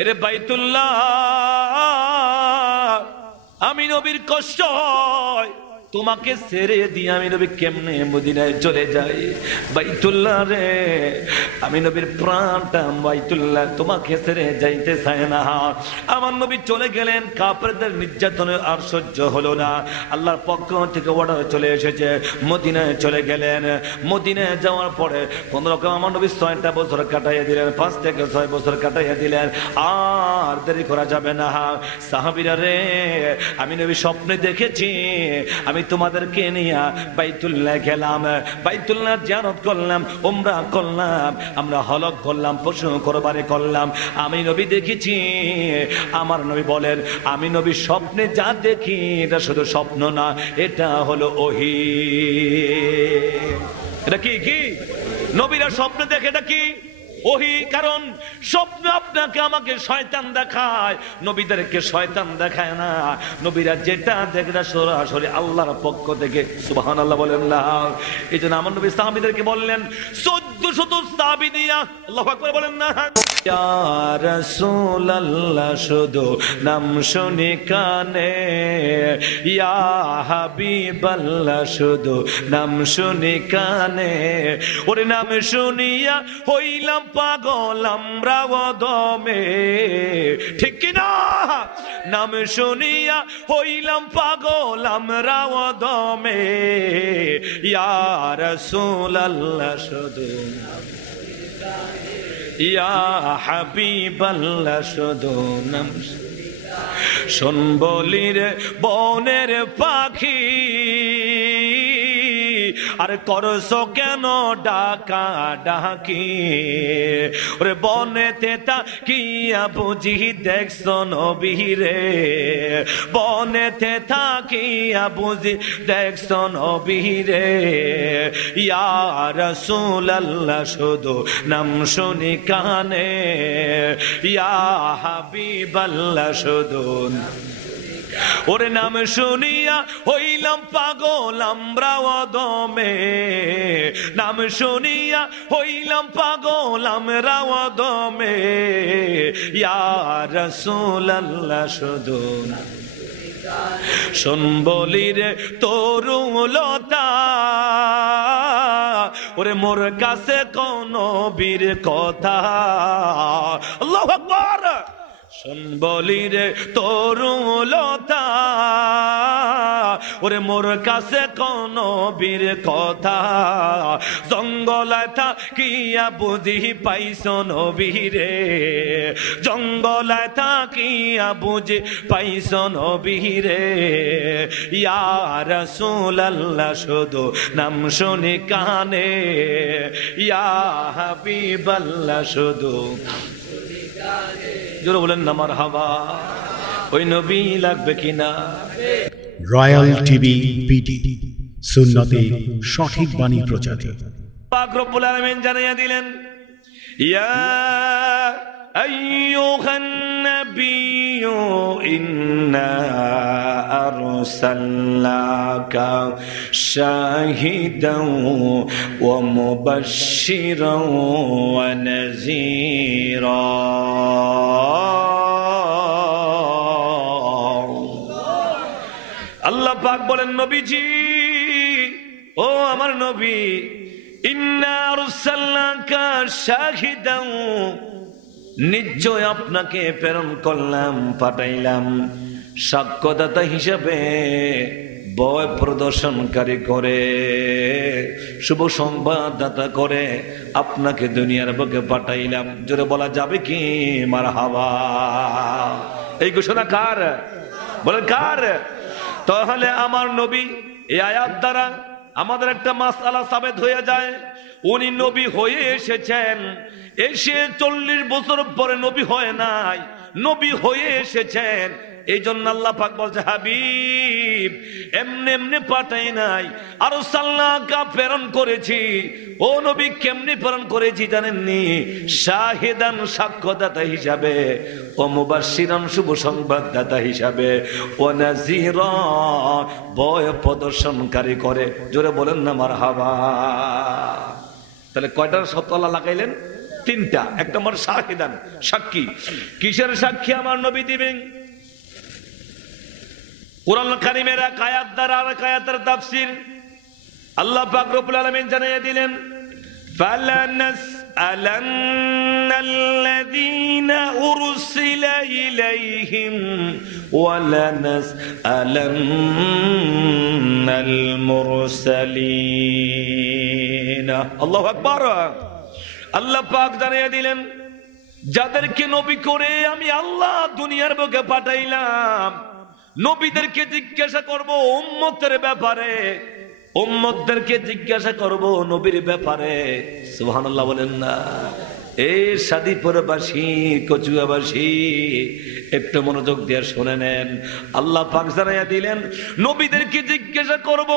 এরে বাইতুল্লাহ, আমি নবীর কষ্ট হয়, তোমাকে ছেড়ে দিয়ে আমি নবী কেমনে মদিনায় চলে যাই। বাইতুল্লাহ রে, আমি নবীর প্রাণটা বাইতুল্লাহ তোমাকে ছেড়ে যাইতে চায় না। আমার নবী চলে গেলেন, কাফেরদের নির্যাতনের আর সহ্য হলো না। আল্লাহর পক্ষ থেকে অর্ডার চলে এসেছে, মদিনায় চলে গেলেন। মদিনায় যাওয়ার পরে কোন রকম আমার নবী 6টা বছর কাটাইয়া দিলেন, 5 থেকে 6 বছর কাটাইয়া দিলেন। আর দেরি করা যাবে না। সাহাবীরা রে, আমি নবী স্বপ্নে দেখেছি আমি তোমাদেরকে নিয়ে বাইতুল্লাহ গেলাম, বাইতুল্লাহ জিয়ারত করলাম, উমরা করলাম, আমরা হলক করলাম, পশু কোরবানি করলাম। আমি নবী দেখেছি। আমার নবী বলেন, আমি নবী স্বপ্নে যা দেখি এটা শুধু স্বপ্ন না, এটা হলো ওহী। এটা কি কি নবীরা স্বপ্নে দেখে, এটা কি ওহী। কারণ স্বপ্ন আপনাকে আমাকে শয়তান দেখায়, নবীদেরকে শয়তান দেখায় না। নবীরা যেটা দেখে সরাসরি আল্লাহর পক্ষ থেকে। সুবহানাল্লাহ বলেন না। এই জন্য আমার নবী সাহাবীদেরকে বললেন, 1400 সাহাবী দিয়া আল্লাহু আকবার বলেন না। ইয়া রাসূলুল্লাহ শুধু নাম শুনি কানে, ইয়া হাবিবাল্লাহ শুধু নাম শুনি কানে, ওরে নাম শুনিয়া হইলাম পাগল আমরা দমে। ঠিক কিনা? নাম শুনিয়া হইলাম পাগল আমরা দমে। ইয়া রাসূলুল্লাহ শুধু, ইয়া হাবিবাল্লাহ শুধু নাম। শোন বলির বনের পাখি, আর করছো কেন ডাকা ডাকি? ওরে বনেতে তাকিয়া বুঝি দেখছো নবী রে, বনেতে তাকিয়া বুঝি দেখছো নবী রে। ইয়া রাসূলুল্লাহ শুধু নাম শুনি কানে, ইয়া হাবিবাল্লাহ শুধু, ওরে নাম শুনিয়া হইলাম পাগল আমরা দমে। নাম শুনিয়া হইলাম পাগল আমরা দমে। ইয়া রাসূলুল্লাহ শুধু শোন বলির তরুলতা, ওরে মোর কাছে কোন বীর কথা। আল্লাহু আকবার। শোন বলির তরুলতা, ওরে মোর কাছে কোন বীর কথা। জঙ্গলায় থাকিয়া বুঝি পাইছো নবী রে, জঙ্গলায় থাকিয়া বুঝি পাইছো নবী রে। ইয়া রাসূলুল্লাহ শুধু নাম শুনি কানে, ইয়া হাবিবাল্লাহ শুধু। জোরে বলেন না মারহাবা। ওই নবী লাগবে কিনা? রয়্যাল টিভি বিডি, সুন্নতে সঠিক বাণী প্রচারে। পাক রব্বুল আলামিন জানিয়ে দিলেন, ইয়া আইয়ুহান নাবিয়্যু ইন্না আরসালনাকা শাহিদান ওয়া মুবাশশিরান ওয়া নাযীরা। আল্লাহ পাক বলেন, নবীজি, ও আমার নবী, ইন্না আরসালনাকা শাহিদান, নিশ্চয় আপনাকে প্রেরণ করলাম, পাঠাইলাম সাক্ষ্যদাতা হিসেবে, ভয় প্রদর্শনকারী করে, শুভ সংবাদদাতা করে আপনাকে দুনিয়ার বুকে পাঠাইলাম। জোরে বলা যাবে কি মারহাবা? এই ঘোষণা কার? বলেন কার? তাহলে আমার নবী, এই আয়াত দ্বারা আমাদের একটা মাসআলা সাবেত হয়ে যায়। উনি নবী হয়ে এসেছেন, এসে 40 বছর পরে নবী হয় নাই, নবী হয়ে এসেছেন। এই জন্য আল্লাহ পাক বলছে, হাবিব এমনি এমনি পাঠাই নাই, আরো সাল্লাকা প্রেরণ করেছি। ও নবী কেমনি প্রেরণ করেছি জানেননি? শাহিদান সাক্ষ্যদাতা হিসাবে, ও মুবাশশিরান শুভ সংবাদদাতা হিসাবে, ও নাযীরা ভয় প্রদর্শনকারী করে। জোরে বলেন না মারহাবা। তাহলে কয়টার শর্ত আল্লাহ লাগাইলেন? তিনটা। এক নম্বর শাহিদান, সাক্ষী। কিসের সাক্ষী আমার নবী দিবেন? কুরআন কারীমের এক আয়াত দ্বারা আরেক আয়াতের তাফসীর আল্লাহ পাক রব্বুল আলামিন জানিয়ে দিলেন, ফালানাসআলান্নাল্লাযীনা উরসিলা ইলাইহিম ওয়ালানাসআলান্নাল মুরসালিন। আল্লাহু আকবার। আল্লাহ পাক জানিয়ে দিলেন, যাদেরকে নবী করে আমি আল্লাহ দুনিয়ার বুকে পাঠাইলাম, নবীদেরকে জিজ্ঞাসা করব উম্মতের ব্যাপারে, উম্মতদেরকে জিজ্ঞাসা করব নবীর ব্যাপারে। সুবহানাল্লাহ বলেন না? এই সাদীপুরবাসী, কচুয়াবাসী, একটু মনোযোগ দিয়ে শুনে নেন। আল্লাহ পাক জানাইয়া দিলেন, নবীদেরকে জিজ্ঞাসা করব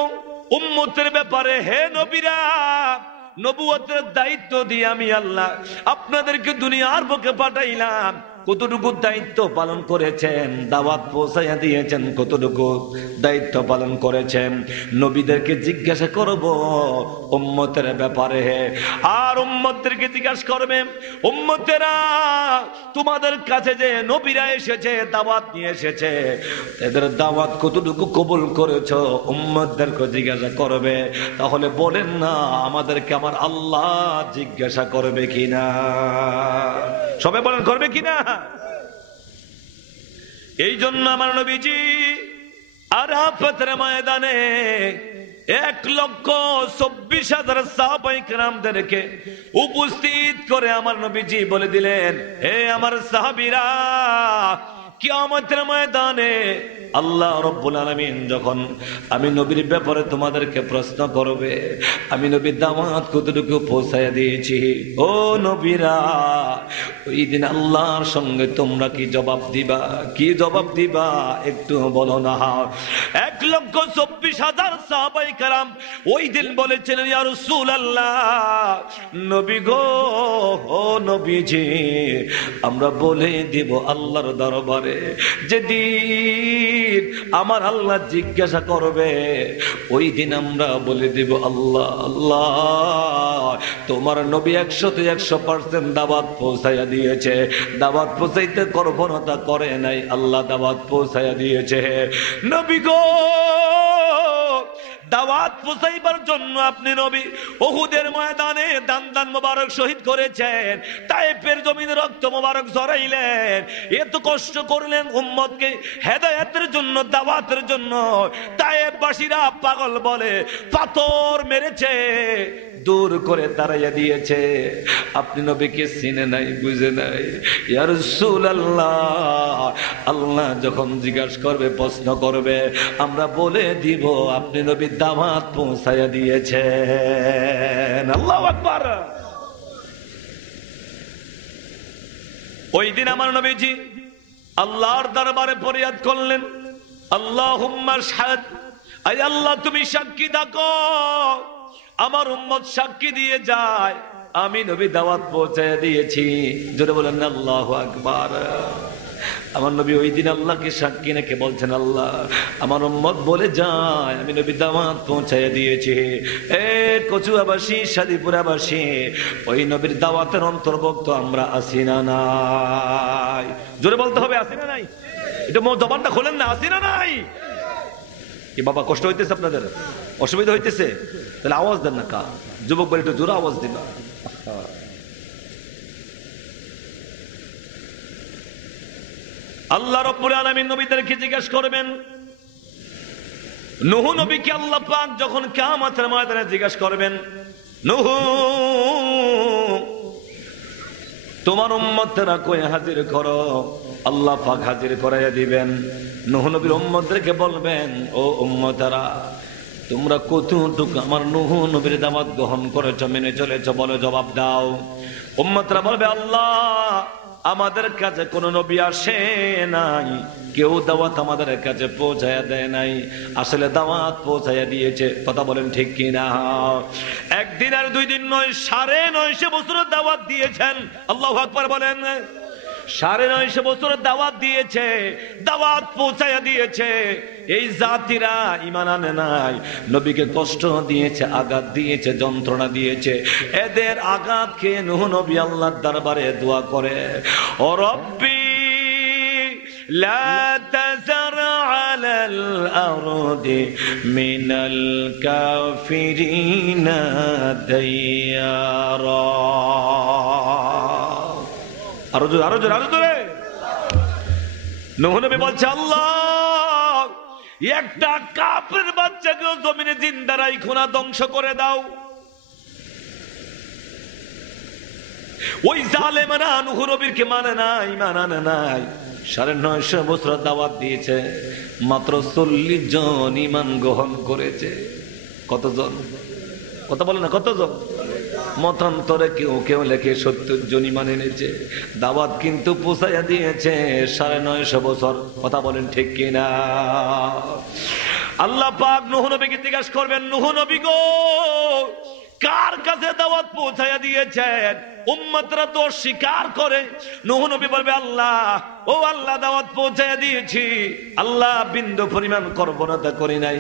উম্মতের ব্যাপারে। হে নবীরা, নবুয়তের দায়িত্ব দিয়ে আমি আল্লাহ আপনাদেরকে দুনিয়ার বুকে পাঠাইলাম, কতটুকু দায়িত্ব পালন করেছেন? দাওয়াত পৌঁছাইয়া দিয়েছেন, কতটুকু দায়িত্ব পালন করেছেন? নবীদেরকে জিজ্ঞাসা করব উম্মতের ব্যাপারে। আর উম্মতদেরকে জিজ্ঞাসা করবে, উম্মতেরা তোমাদের কাছে যে নবীরা এসেছে, দাওয়াত নিয়ে এসেছে, এদের দাওয়াত কতটুকু কবুল করেছো? উম্মতদেরকে জিজ্ঞাসা করবে। তাহলে বলেন না, আমাদেরকে আমার আল্লাহ জিজ্ঞাসা করবে কিনা? সবাই বলেন, করবে কিনা? এই জন্য আমার নবীজি আরাফাতের ময়দানে 1,24,000 সাহাবায়ে কেরামদেরকে উপস্থিত করে আমার নবীজি বলে দিলেন, হে আমার সাহাবীরা, কিয়ামতের ময়দানে আল্লাহ রব্বুল আলামিন যখন আমি নবীর ব্যাপারে তোমাদেরকে প্রশ্ন করবে, আমি নবীর দাওয়াত কতটুকু পৌঁছায়া দিয়েছি, ও নবীরা, ওই দিন আল্লাহর সঙ্গে তোমরা কি জবাব দিবা? কি জবাব দিবা একটু বলো না। 1,24,000 সাহাবায়ে কেরাম ওই দিন বলেছিলেন, ইয়া রাসূলুল্লাহ, নবী গো, ও নবীজি, আমরা বলে দিব আল্লাহর দরবারে, যেদিন আমার আল্লাহ জিজ্ঞাসা করবে, ওই দিন আমরা বলে দিব, আল্লাহ আল্লাহ, তোমার নবী 100% দাওয়াত পৌঁছাইয়া দিয়েছে। দাওয়াত পৌঁছাইতে কর্মরতা করে নাই, আল্লাহ দাওয়াত পৌঁছাইয়া দিয়েছে। নবী গো, দাওয়াত পৌঁছাইবার জন্য আপনি নবী উহুদের ময়দানে দান মোবারক শহীদ করেছেন, তায়েফের জমিনে রক্ত মোবারক ঝরাইলেন, এত কষ্ট করলেন উম্মতকে হেদায়েতের জন্য, দাওয়াতের জন্য। তায়েফবাসীরা পাগল বলে পাথর মেরেছে, দূর করে তাড়াইয়া দিয়েছে। আপনি নবীকে চিনে নাই, বুঝে নাই। ইয়া রাসূলুল্লাহ, আল্লাহ যখন জিজ্ঞাসা করবে, প্রশ্ন করবে, আমরা বলে দিব আপনি নবী দাওয়াত পৌঁছাইয়া দিয়েছেন। আল্লাহু আকবার। ওই দিন আমার নবীজি আল্লাহর দরবারে ফরিয়াদ করলেন, আল্লাহুম্মা শাহাদ, আয় আল্লাহ তুমি সাক্ষী থাকো, আমার উম্মত সাক্ষী দিয়ে যায় আমি নবী দাওয়াত পৌঁছায় দিয়েছি। জোরে বলেন আল্লাহু আকবার। আমার নবী ওই দিন আল্লাহকে সাক্ষী রেখে বলছেন, আল্লাহ আমার উম্মত বলে যায় আমি নবী দাওয়াত পৌঁছায় দিয়েছি। এ কচুয়াবাসী, সাদীপুরাবাসী, ওই নবীর দাওয়াতের অন্তর্ভুক্ত আমরা আছি না নাই? জোরে বলতে হবে, আছি না নাই? এটা জবানটা খোলেন না, আছি না নাই? কি বাবা কষ্ট হইতেছে আপনাদের? অসুবিধা হইতেছে? তাহলে আওয়াজ দেন না। কা যুবক বলে একটু জোরে আওয়াজ দিবা। আল্লাহ রাব্বুল আলামিন নবীদেরকে জিজ্ঞাসা করবেন। নূহ নবীকে আল্লাহ পাক যখন কিয়ামতের ময়দানে জিজ্ঞাসা করবেন, নূহ তোমার উম্মতরা কই হাজির করো, আল্লাহ পাক হাজির করাইয়া দিবেন। নূহ নবীর উম্মতদেরকে বলবেন, ও উম্মতরা, তোমরা কতটুকু আমার নূহ নবীর দাওয়াত গ্রহণ করেছো, মেনে চলেছো, বলো, জবাব দাও। উম্মতরা বলবে, আল্লাহ আমাদের কাছে কোন নবী আসে নাই, কেউ দাওয়াত আমাদের কাছে পৌঁছায়া দেয় নাই, আসলে দাওয়াত পৌঁছায়া দিয়েছে। কথা বলেন ঠিক কিনা? একদিন আর 2 দিন নয়, 950 বছরের দাওয়াত দিয়েছেন। আল্লাহু আকবার বলেন। 950 বছরের দাওয়াত দিয়েছে, দাওয়াত পৌঁছায়া দিয়েছে। এই জাতিরা ঈমান আনে নাই, নবীকে কষ্ট দিয়েছে, আঘাত দিয়েছে, যন্ত্রণা দিয়েছে। এদের আঘাত খেয়ে নূহ নবী আল্লাহর দরবারে দোয়া করে, ও রব্বি লা তাযার আলাল আরদি মিনাল কাফিরিনা দাইয়ারা। আরো জোরে নূহ নবী বলছে, আল্লাহ একটা কাফের বাচ্চাকে জমিনে জিন্দা রাইখো না, ধ্বংস করে দাও। ওই জালেমানা নূহ নবীকে মানে নাই, ঈমান আনে নাই। 950 বছর দাওয়াত দিয়েছে, মাত্র 40 জন ঈমান গ্রহণ করেছে। কতজন? কথা বলে না, কতজন? মতান্তরে কেউ লেখে 70 জন ঈমান এনেছে। দাওয়াত কিন্তু পৌঁছাইয়া দিয়েছে 950 বছর। কথা বলেন ঠিক কিনা? আল্লাহ পাক নূহ নবীকে জিজ্ঞাসা করবেন, নূহ নবী গো, কার কাছে দাওয়াত পৌঁছাইয়া দিয়েছেন? উম্মতরা তো স্বীকার করে। নূহ নবী বলবে, আল্লাহ, ও আল্লাহ, দাওয়াত পৌঁছাইয়া দিয়েছি। আল্লাহ, বিন্দু পরিমাণ কর্মরতা করি নাই।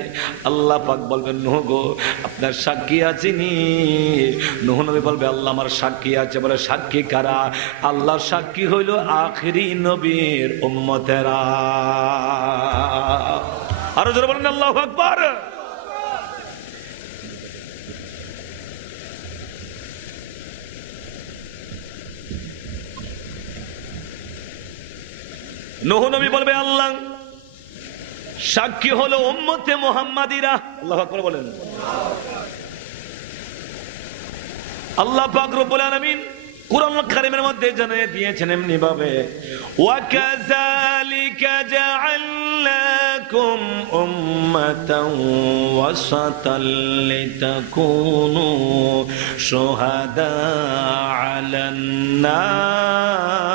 আল্লাহ পাক বলবেন, নূহ গো, আপনার সাক্ষী আছেনি? নূহ নবী বলবে, আল্লাহ, আমার সাক্ষী আছে। বলে, সাক্ষী কারা? আল্লাহর সাক্ষী হইল আখিরি নবীর উম্মতেরা। আরো জোরে বলেন আল্লাহু আকবার। নূহ নবী বলবে, আল্লাহ, সাক্ষী হলো উম্মতে মুহাম্মাদিরা। আল্লাহু আকবার বলেন। আল্লাহ পাক রব্বুল আলামিন কুরআন কারীমের মধ্যে জানিয়ে দিয়েছেন এমনি ভাবে, ওয়া কাযালিকা জাআলনাকুম উম্মাতান ওয়াসাতাল লিতাকুনু শুহাদা আলান নাস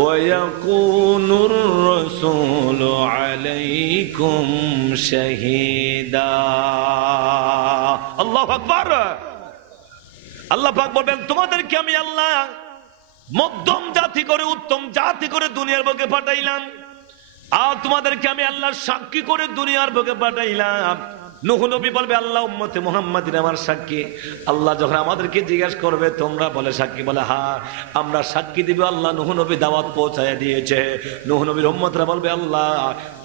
ওয়া ইয়াকুনুর রাসূলু আলাইকুম শাহীদা। আল্লাহু আকবার। আল্লাহ পাক বলবেন, তোমাদেরকে আমি আল্লাহ মধ্যম জাতি করে, উত্তম জাতি করে দুনিয়ার বুকে পাঠাইলাম, আর তোমাদেরকে আমি আল্লাহ সাক্ষী করে দুনিয়ার বুকে পাঠাইলাম। নূহ নবী বলবে, আল্লাহ, উম্মতে মুহাম্মাদিন আমার সাক্ষী। আল্লাহ যখন আমাদেরকে জিজ্ঞাসা করবে, তোমরা বলে সাক্ষী? বলে, হ্যাঁ, আমরা সাক্ষী দিব। আল্লাহ নূহ নবী দাওয়াত পৌঁছায় দিয়েছে। নূহ নবীর উম্মতরা বলবে, আল্লাহ,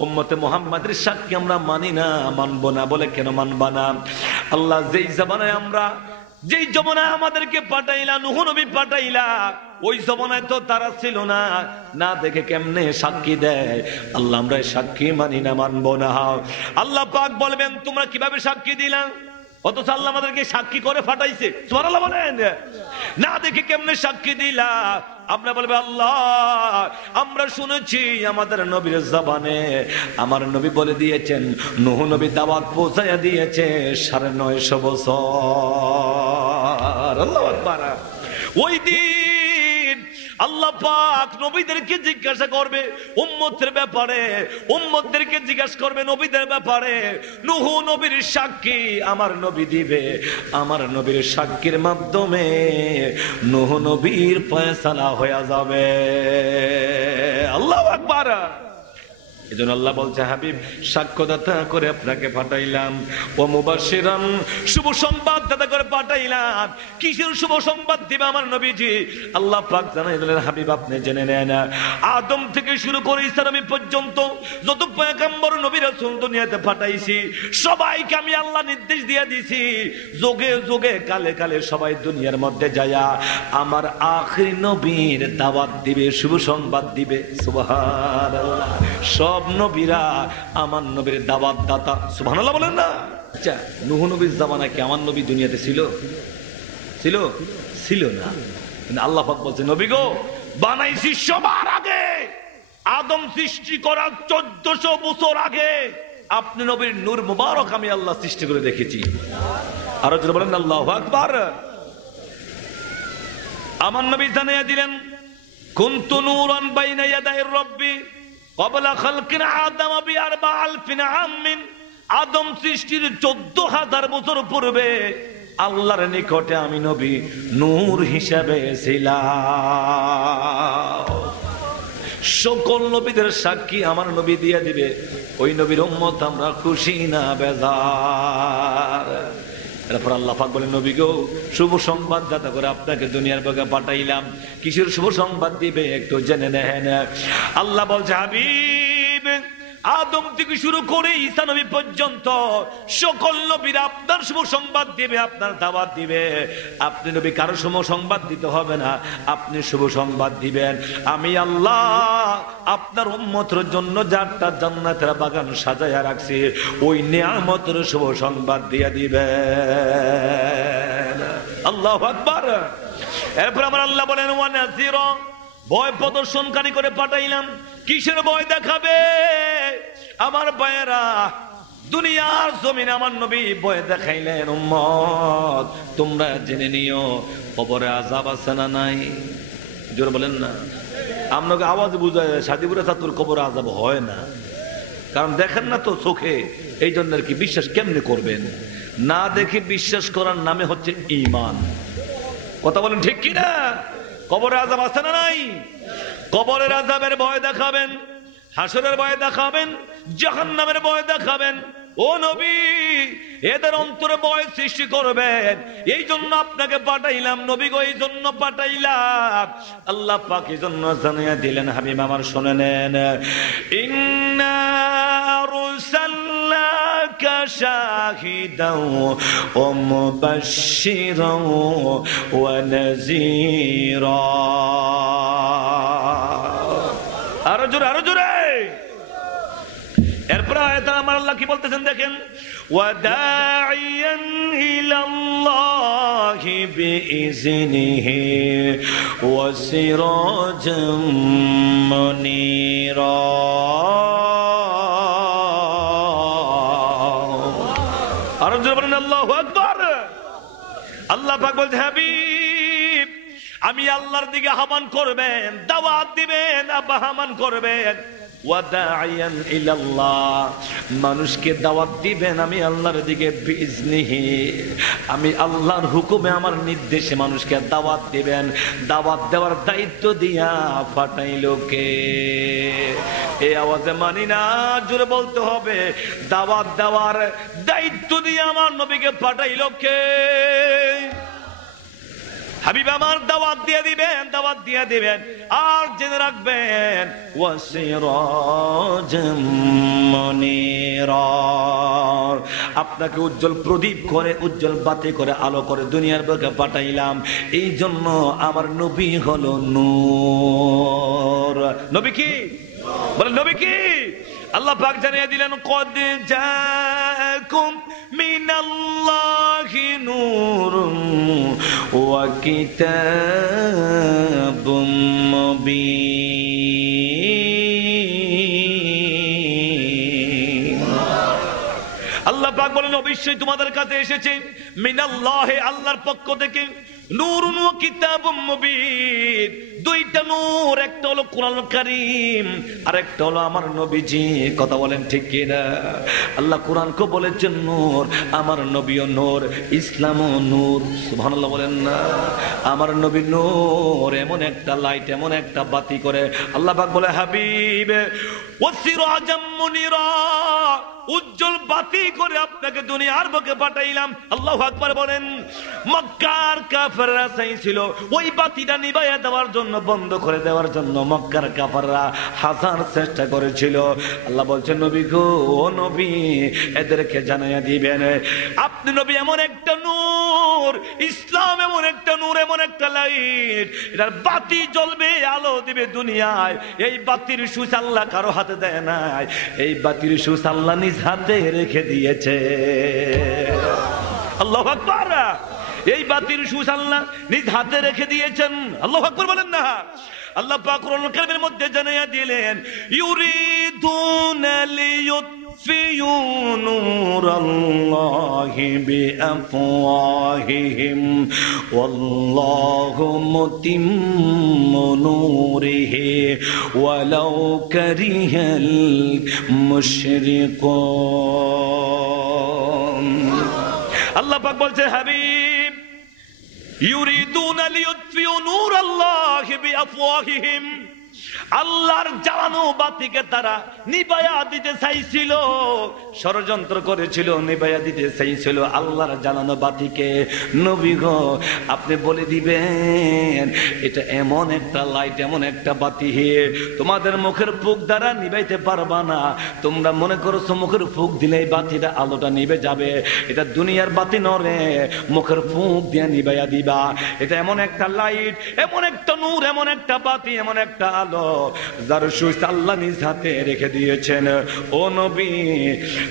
উম্মতে মুহাম্মাদের সাক্ষী আমরা মানি না, মানবো না। বলে, কেন মানবা না? আল্লাহ, যেই জমানায় আমাদেরকে পাঠাইলা, নূহ নবী পাঠাইলা, ওই জমানায় তো তারা ছিল না, না দেখে কেমনে সাক্ষী দেয়? আল্লাহ, আমরা সাক্ষী মানি না, মানবো না। আল্লাহ পাক বলবেন, তোমরা কিভাবে সাক্ষী দিলা? অথচ আল্লাহ আমাদেরকে সাক্ষী করে পাঠাইছে। সুবহানাল্লাহ বলেন। না দেখে কেমনে সাক্ষী দিলা? আমরা বলবে, আল্লাহ, আমরা শুনেছি আমাদের নবীর জবানে, আমার নবী বলে দিয়েছেন, নূহ নবী দাওয়াত পৌঁছাইয়া দিয়েছে 950 বছর। আল্লাহু আকবার। ওই দিন আল্লাহ পাক নবীদেরকে জিজ্ঞাসা করবে উম্মতের ব্যাপারে, উম্মতদেরকে জিজ্ঞাসা করবে নবীদের ব্যাপারে। নূহ নবীর সাক্ষী আমার নবী দিবে, আমার নবীর সাক্ষীর মাধ্যমে নূহ নবীর ফয়সালা হয়ে যাবে। আল্লাহু আকবার। এজন্য আল্লাহ বলছে, হাবিব, সাক্ষ্যদাতা করে আপনাকে পাঠাইলাম, ও মুবাশশিরান, শুভ সংবাদ দাতা করে পাঠাইলাম। কিসের শুভ সংবাদ দিবে আমার নবীজি? আল্লাহ পাক জানাই দিলেন, হাবিব, আপনি জেনে নেন, আদম থেকে শুরু করে ঈসা নবী পর্যন্ত যত পয়গম্বর নবী রাসূল দুনিয়াতে পাঠাইছি, সবাইকে আমি আল্লাহ নির্দেশ দিয়ে দিছি, যুগে যুগে কালে কালে সবাই দুনিয়ার মধ্যে যায়া আমার আখির নবীর দাওয়াত দিবে, শুভ সংবাদ দিবে। সুবহানাল্লাহ। সব নবীরা আমার নবীর দাওয়াত দাতা। সুবহানাল্লাহ বলেন না? আচ্ছা, নূহ নবীর জামানায় কি আমার নবী দুনিয়াতে ছিল? ছিল না। কিন্তু আল্লাহ পাক বলছে, নবী গো, বানাইছি সবার আগে, আদম সৃষ্টি করার 1400 বছর আগে আপনি নবীর নূর মুবারক আমি আল্লাহ সৃষ্টি করে দেখেছি। আরো যদি বলেন আল্লাহু আকবার। আমার নবী জানিয়ে দিলেন, কুনতু নূরান বাইনা ইয়াদাই রাব্বি ক্বাবলা খালকিন আদম বি4000 আমিন। আদম সৃষ্টির 14000 বছর পূর্বে আল্লাহর নিকটে আমি নবী নূর হিসেবে ছিলাম। সকল নবীদের সাক্ষী আমার নবী দিয়ে দিবে, ওই নবীর উম্মত আমরা খুশি না বেজার। এরপর আল্লাহ পাক বলেন, নবী গো, শুভ সংবাদ দাতা করে আপনাকে দুনিয়ার বুকে পাঠাইলাম। কিসের শুভ সংবাদ দিবে একটু জেনে নেন। আল্লাহ বলছে, হাবিব, আদম থেকে শুরু করে ঈসা নবী পর্যন্ত সকল নবীরা আপনার শুভ সংবাদ দিবে, আপনার দাওয়াত দিবে। আপনি নবী কারো শুভ সংবাদ দিতে হবে না, আপনি শুভ সংবাদ দিবেন। আমি আল্লাহ আপনার উম্মতের জন্য যারটা জান্নাতের বাগান সাজায়া রাখছি, ওই নিয়ামতের শুভ সংবাদ দিয়ে দিবেন। আল্লাহু আকবার। এরপর আমার আল্লাহ বলেন, ওয়া নাযিরা, ভয় প্রদর্শনকারী করে পাঠাইলাম। কিসের ভয় দেখাবে? আমার ভাইয়েরা, দুনিয়ার জমিনে আমার নবী ভয় দেখাইলেন, উম্মত তোমরা জেনে নিও কবরে আযাব আছে না নাই? জোর বলেন না। আপনাকে আওয়াজ বুঝায় সাদিপুরে ছাত্র কবরে আযাব হয় না, কারণ দেখেন না তো চোখে, এই জন্য আর কি বিশ্বাস কেমনে করবেন? না দেখে বিশ্বাস করার নামে হচ্ছে ঈমান। কথা বলেন ঠিক কি না? কবরে আযাব আছে না নাই? কবরের আযাবের ভয় দেখাবেন, হাসরের ভয় দেখাবেন, জাহান্নামের ভয় দেখাবেন। ও নবী, এদের অন্তরে ভয় সৃষ্টি করবেন, এই জন্য আপনাকে পাঠাইলাম নবী গো, এই জন্য পাঠাইলাম। আল্লাহ পাক এই জন্য জানিয়ে দিলেন, হাবিব আমার শুনে নেন, ইন্না আরসালনাকা শাহিদাও ওয়া মুবাশশিরাও ওয়া নাযীরা। আরো জোরে, আরো জোরে। এরপর আয়াতে আমার আল্লাহ কি বলতেছেন দেখেন, ওয়াদাইয়ান ইলাল্লাহি বিইজনিহি ওয়া সিরাজাম মুনীরা। আর জোরে বলেন আল্লাহু আকবার। আল্লাহ পাক বলতে, হাবিব আমি আল্লাহর দিকে আহ্বান করবেন, দাওয়াত দিবেন, আহ্বান করবেন। ওয়াদাইয়ান ইলাল্লাহ, মানুষকে দাওয়াত দিবেন আমি আল্লাহর দিকে বিইজনিহি, আমি আল্লাহর হুকুমে আমার নির্দেশে মানুষকে দাওয়াত দিবেন। দাওয়াত দেওয়ার দায়িত্ব দিয়া পাঠাইলো কে? এই আওয়াজে মানি না, জোরে বলতে হবে, দাওয়াত দেওয়ার দায়িত্ব দিয়ে আমার নবীকে পাঠাইলো কে? হাবিব আমার দাওয়াত দিয়ে দিবেন, দাওয়াত দিয়ে দিবেন। আর জেনে রাখবেন, ওয়াসিরাজাম মুনীরা, আপনাকে উজ্জ্বল প্রদীপ করে, উজ্জ্বল বাতি করে, আলো করে দুনিয়ার বুকে পাঠাইলাম। এই জন্য আমার নবী হলো নূর। নবী কি বলেন? নবী কি? আল্লাহ পাক জানিয়ে দিলেন, কদ জাআকুম মিনাল্লাহি নূরুন ওয়া কিতাবুম মুবিন। আল্লাহ পাক বলেন, অবশ্যই তোমাদের কাছে এসেছে মিনাল্লাহি, আল্লাহর পক্ষ থেকে, নূরুন ওয়া কিতাবুম মুবিন, দুইটা নূর, একটা হলো কোরআনুল কারীম আর একটা হলো আমার নবীজি। কথা বলেন ঠিক কি না? আল্লাহ কোরআনকে বলেছেন নূর, আমার নবীও নূর, ইসলামও নূর। সুবহানাল্লাহ বলেন না? আমার নবী নূর, এমন একটা লাইট, এমন একটা বাতি করে। আল্লাহ পাক বলে, হাবিব ওয়াসিরাজাম মুনীরা, উজ্জ্বল বাতি করে আপনাকে দুনিয়ার বুকে পাঠাইলাম। আল্লাহু আকবার বলেন। মক্কার কাফেররা চাইছিল ওই বাতিটা নিভাইয়া দেওয়ার জন্য, বন্ধ করে দেওয়ার জন্য মক্কার কাফেররা হাজার চেষ্টা করেছিল। আল্লাহ বলছেন, নবী গো, ও নবী, এদেরকে জানাইয়া দিবেন আপনি নবী এমন একটা নূর, ইসলাম এমন একটা নূর, এমন একটা লাইট, এটার বাতি জ্বলবে, আলো দিবে দুনিয়ায়। এই বাতির সুইচ আল্লাহ কারো হাতে দেয় নাই, এই বাতির সুইচ আল্লাহ নিজ হাতে রেখে দিয়েছে। আল্লাহু আকবার। এই বাতির সুইচ আল্লাহ নিজ হাতে রেখে দিয়েছেন। আল্লাহু আকবার বলেন না? আল্লাহ পাক কোরআনুল কারীমের মধ্যে জানিয়ে দিলেন, ইউরিদুনা লিয়ুতফিউ নূরাল্লাহি বিআফওয়াহিহিম ওয়াল্লাহু মুতিম্মু নূরিহি ওয়ালাউ কারিহাল মুশরিকুন। আল্লাহ পাক বলছে, হাবিব ইউরিদুনা লিয়ুতফিউ নূরাল্লাহি বিআফওয়াহিহিম, আল্লাহর জ্বালানো বাতিকে তারা নিভায়া দিতে চাইছিল, ষড়যন্ত্র করেছিল, নিভায়া দিতে চাইছিল আল্লাহর জ্বালানো বাতিকে। নবী গো, আপনি বলে দিবেন এটা এমন একটা লাইট, এমন একটা বাতি, তোমাদের মুখের ফুঁক দ্বারা নিভাইতে পারবা না। তোমরা মনে করছো মুখের ফুঁক দিলে বাতিটা আলোটা নিভে যাবে, এটা দুনিয়ার বাতি নরে, মুখের ফুঁক দিয়ে নিভাইয়া দিবা। এটা এমন একটা লাইট, এমন একটা নূর, এমন একটা বাতি, এমন একটা আলো, যার সুইচ আল্লাহ নিজ হাতে রেখে দিয়েছেন। ও নবী,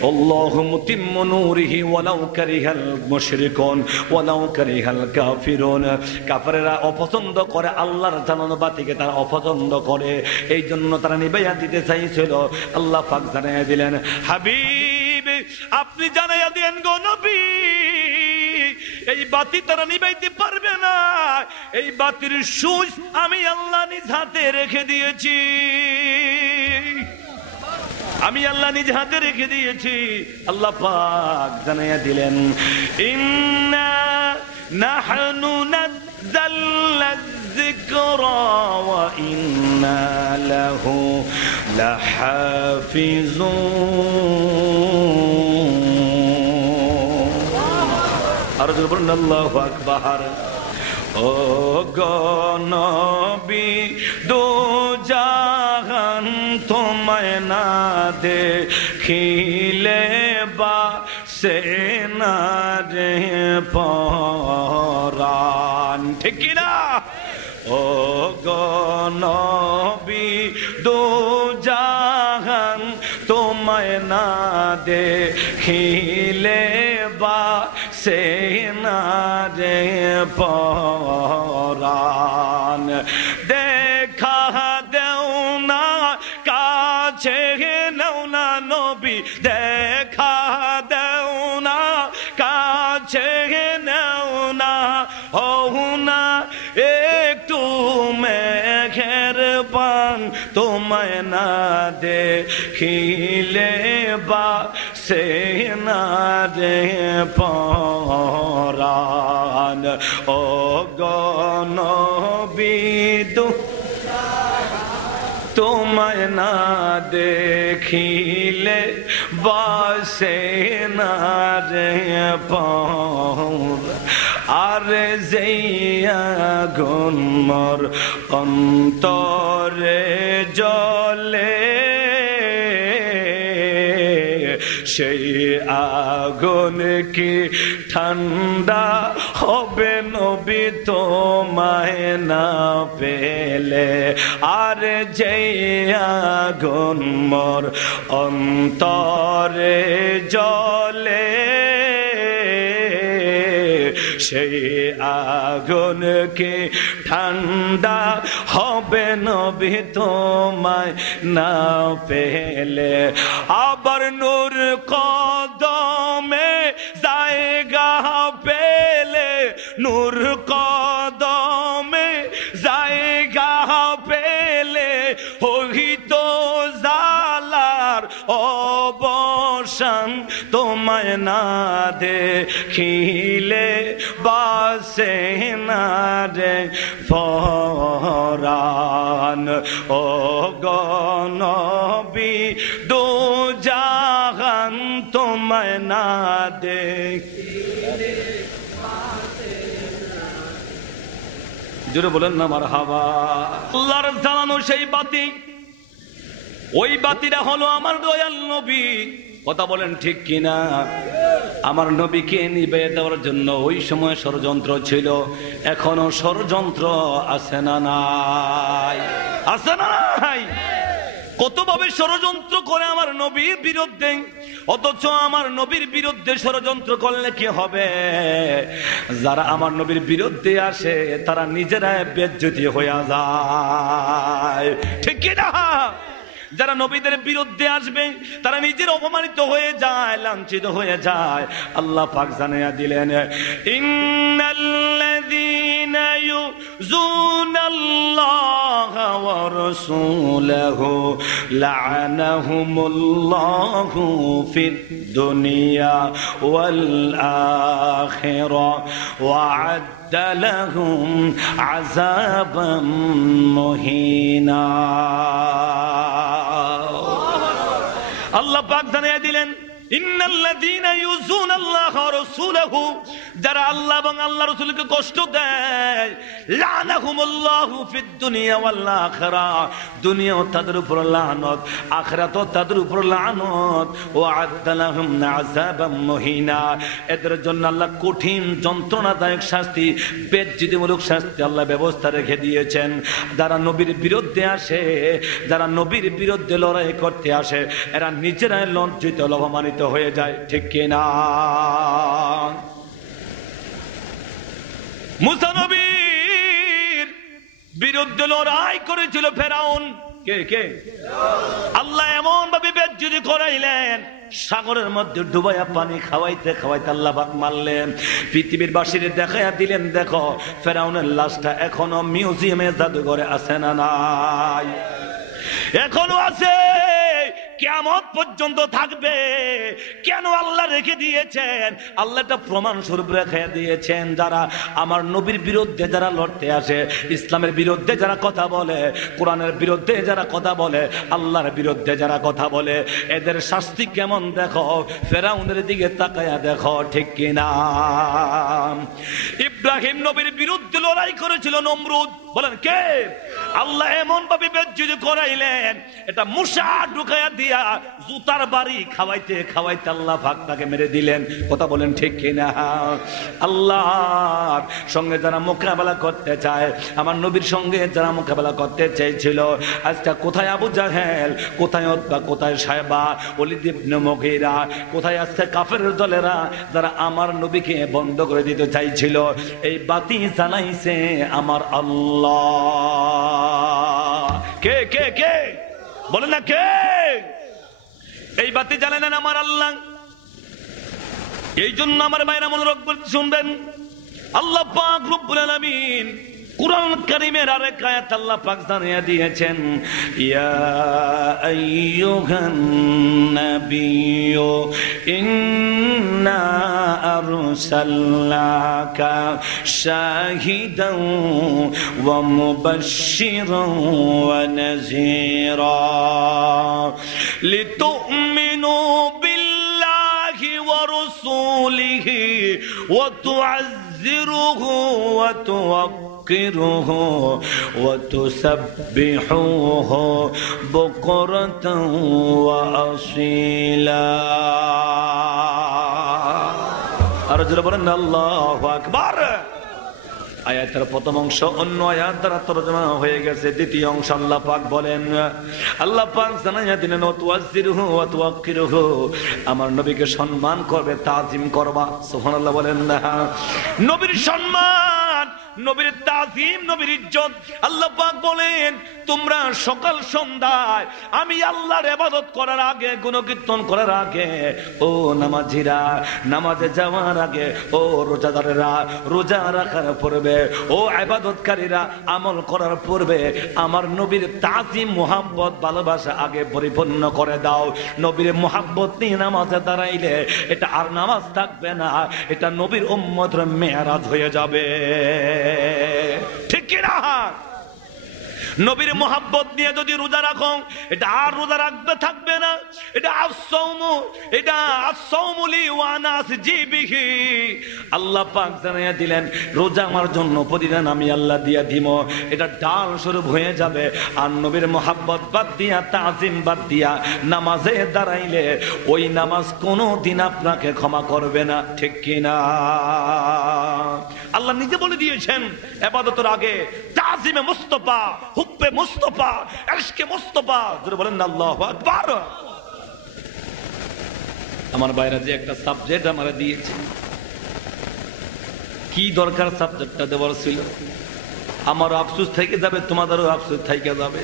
আল্লাহু মুতিম্মু নূরিহি ওয়ালাউ কারিহাল মুশরিকুন ওয়ালাউ কারিহাল কাফিরুন। কাফেররা অপছন্দ করে আল্লাহর জ্বালানো বাতিকে, তারা অপছন্দ করে, এই জন্য তারা নিভাইয়া দিতে চাইছিল। আল্লাহ পাক জানাইয়া দিলেন, হাবিব আপনি জানাইয়া দেন গো নবী, এই বাতি তারা নিভাইতে পারবে না, এই বাতির সুইচ আমি আল্লাহ নিজ হাতে রেখে দিয়েছি, আমি আল্লাহ নিজ হাতে রেখে দিয়েছি। আল্লাহ পাক জানাইয়া দিলেন, ইন্না নাহনু নাযালনা যিকরা ওয়া ইন্না লাহু লাহাফিজুন। আর বলুন আল্লাহু আকবার। ও নবী, দো জাহান তোমায় না দেখিলে বা সে না রে পরাণ, ঠিক কিনা? ও নবী, দো জাহান তোমায় না দেখিলে বা সে না রে পরাণ। দেখা দেও না, কাছে নেও না নবী, দেখা দেও না, কাছে নেও না, হও না একটু মেঘের পান তোমায় না দেখিলে বা সে না রে পরাণ। ও নবী, তোমায় না দেখিলে বাসে না রে পরাণ। আর যেই আগুন মোর অন্তরে জ্বলে, সেই আগুন কি ঠান্ডা হবে নবী তোমায় না পেলে? আর যেই আগুন মোর অন্তরে জ্বলে, সেই আগুন কি ঠান্ডা হবে নবী তোমায় না পেলে? আবার নূর কদমে জায়গা পেলে, নূর কদমে জায়গা পেলে, হইত জালার অবসান তোমায় না দেখিলে বাসে না রে পরাণ। ও নবী, দো জাহান তোমায় না দেখিলে, জোরে বলেন না মারহাবা। আল্লাহর জ্বালানো সেই বাতি, ওই বাতিটা হলো আমার দয়াল নবী। কথা বলেন ঠিক কিনা? আমার নবীকে নিভিয়ে দেওয়ার জন্য ওই সময় ষড়যন্ত্র ছিল, এখনো ষড়যন্ত্র আছে না নাই? আছে না নাই? কতভাবে ষড়যন্ত্র করে আমার নবীর বিরুদ্ধে, অথচ আমার নবীর বিরুদ্ধে ষড়যন্ত্র করলে কি হবে? যারা আমার নবীর বিরুদ্ধে আসে তারা নিজেরা বেজ্জতি হয়ে যায়, ঠিক কিনা? যারা নবীদের বিরুদ্ধে আসবে তারা নিজের অপমানিত হয়ে যায়, লাঞ্ছিত হয়ে যায়। আল্লাহ পাক জানাইয়া দিলেন, ইন্নাল্লাযীনা ইউযুনাল্লাহা ওয়া ورسوله لعنهم الله في الدنيا والآخرة وأعد لهم عذابا مهينا الله পাক জানিয়ে দিলেন ইন্নাল্লাযীনা ইউযুনাল্লাহা ওয়া রাসূলাহু যারা আল্লাহ এবং আল্লাহর রাসূলকে কষ্ট দেয় লানাহুমুল্লাহু ফিদ দুনিয়া ওয়াল আখিরাহ দুনিয়াও তাদের উপর লানত আখিরাতও তাদের উপর লানত ওয়া আ'আদ্দা লাহুম আযাবাম মুহিনা এদের জন্য আল্লাহ কঠিন যন্ত্রণাদায়ক শাস্তি বেজ্জিতিমূলক শাস্তি আল্লাহ ব্যবস্থা রেখে দিয়েছেন যারা নবীর বিরুদ্ধে আসে যারা নবীর বিরুদ্ধে লড়াই করতে আসে এরা নিজেরাই লজ্জিত লজ্জান্বিত হয়ে যায় ঠিক কি না মুসা নবীর বিরুদ্ধে লড়াই করেছিল ফেরাউন কে কে আল্লাহ এমন ভাবে বেজ্জতি করাইলেন সাগরের মধ্যে ডুবাইয়া পানি খাওয়াইতে খাওয়াইতে আল্লাহ পাক মারলেন পৃথিবীর বাসীদের দেখাইয়া দিলেন দেখো ফেরাউনের লাশটা এখনো মিউজিয়ামে জাদুঘরে আছে না নাই এখনো আছে কিয়ামত পর্যন্ত থাকবে কেন আল্লাহ রেখে দিয়েছেন আল্লাহ একটা প্রমাণ স্বরূপ রেখে দিয়েছেন যারা আমার নবীর বিরুদ্ধে যারা লড়তে আসে ইসলামের বিরুদ্ধে যারা কথা বলে কোরআনের বিরুদ্ধে যারা কথা বলে আল্লাহর বিরুদ্ধে যারা কথা বলে এদের শাস্তি কেমন দেখো ফেরাউনের দিকে তাকায়া দেখো ঠিক কিনা ইব্রাহিম নবীর বিরুদ্ধে লড়াই করেছিল নমরুদ বলেন কে আল্লাহ এমন ভাবে বেজ্জতি করাইলেন এটা মুসা ঢুকায়া দিয়া জুতার বাড়ি খাওয়াইতে খাওয়াইতে আল্লাহ পাক তাকে মেরে দিলেন কথা বলেন ঠিক কিনা আল্লাহর সঙ্গে যারা মোকাবেলা করতে চায় আমার নবীর সঙ্গে যারা মোকাবেলা করতে চেয়েছিল আজকে কোথায় আবু জাহেল কোথায় উতবা কোথায় সায়বা ওলীদ ইবনে মুগীরা কোথায় আজকে কাফেরের দলেরা যারা আমার নবীকে বন্ধ করে দিতে চাইছিল এই বাতি জ্বালাইছে আমার আল্লাহ কে কে কে বলেন না কে এই বাতি জ্বালালেন আমার আল্লাহ এই জন্য আমার ভাইরা মনোযোগ করে শুনবেন আল্লাহ পাক রব্বুল আলামিন কুরআন কারীমের আরেক আয়াত আল্লাহ পাক জানিয়ে দিয়েছেন ইয়া আইয়ুহান নাবিয়্যু ইন্না আরসালনাকা শাহিদান ওয়া মুবাশশিরান ওয়া নাযীরা লিতু'মিনু বিল্লাহি ওয়া রাসূলিহি ওয়া তু'আযযিরুহু ওয়া توقروه وتسبحوه بكرة وأصيلا أرجو بلند الله أكبر আয়াতের প্রথম অংশ অন্য আয়াত দ্বারা তরজমা হয়ে গেছে দ্বিতীয় অংশ আল্লাহ পাক বলেন আল্লাহ পাক জানাইয়া দিলেন ওয়াতুয়াজ্জিরুহু ওয়া তুওয়াক্কিরুহু আমার নবীকে সম্মান করবে তাজিম করবা সুবহানাল্লাহ বলেন না নবীর সম্মান নবীর তাজিম নবীর ইজ্জত আল্লাহ পাক বলেন তোমরা সকাল সন্ধ্যায় আমি আল্লাহর ইবাদত করার আগে গুণকীর্তন করার আগে ও নামাজিরা নামাজে যাওয়ার আগে ও রোজাদারেরা রোজা রাখার পূর্বে ও ইবাদতকারীরা আমল করার পূর্বে আমার নবীর তাজিম মুহাব্বত ভালোবাসা আগে পরিপূর্ণ করে দাও নবীর মুহাব্বত নিয়ে নামাজে দাঁড়াইলে এটা আর নামাজ থাকবে না এটা নবীর উম্মতের মেরাজ হয়ে যাবে ঠিক কি না নবীর মুহাব্বত নিয়ে যদি রোজা রাখো এটা আর রোজা রাখবে থাকবে না এটা আসসাউমু লি ওয়া আনা আসজিবিহি আল্লাহ পাক জানিয়ে দিলেন রোজা আমার জন্য প্রতিদিন আমি আল্লাহ দিয়া দিব এটা ডাল স্বরূপ হয়ে যাবে আর নবীর মুহাব্বত বাদ দিয়া তাজিম বাদ দিয়া নামাজে দাঁড়াইলে ওই নামাজ কোনোদিন আপনাকে ক্ষমা করবে না ঠিক কি না আল্লাহ নিজে বলে দিয়েছেন ইবাদতের আগে তাজিমে মুস্তাফা হুব্বে মুস্তাফা ইশকে মুস্তাফা জোরে বলেন আল্লাহু আকবার আমার ভাইরা যে একটা সাবজেক্ট আমারে দিয়েছে কি দরকার সাবজেক্টটা দেওয়ার ছিল আমার আফসোস থেকে যাবে তোমাদেরও আফসোস থেকে যাবে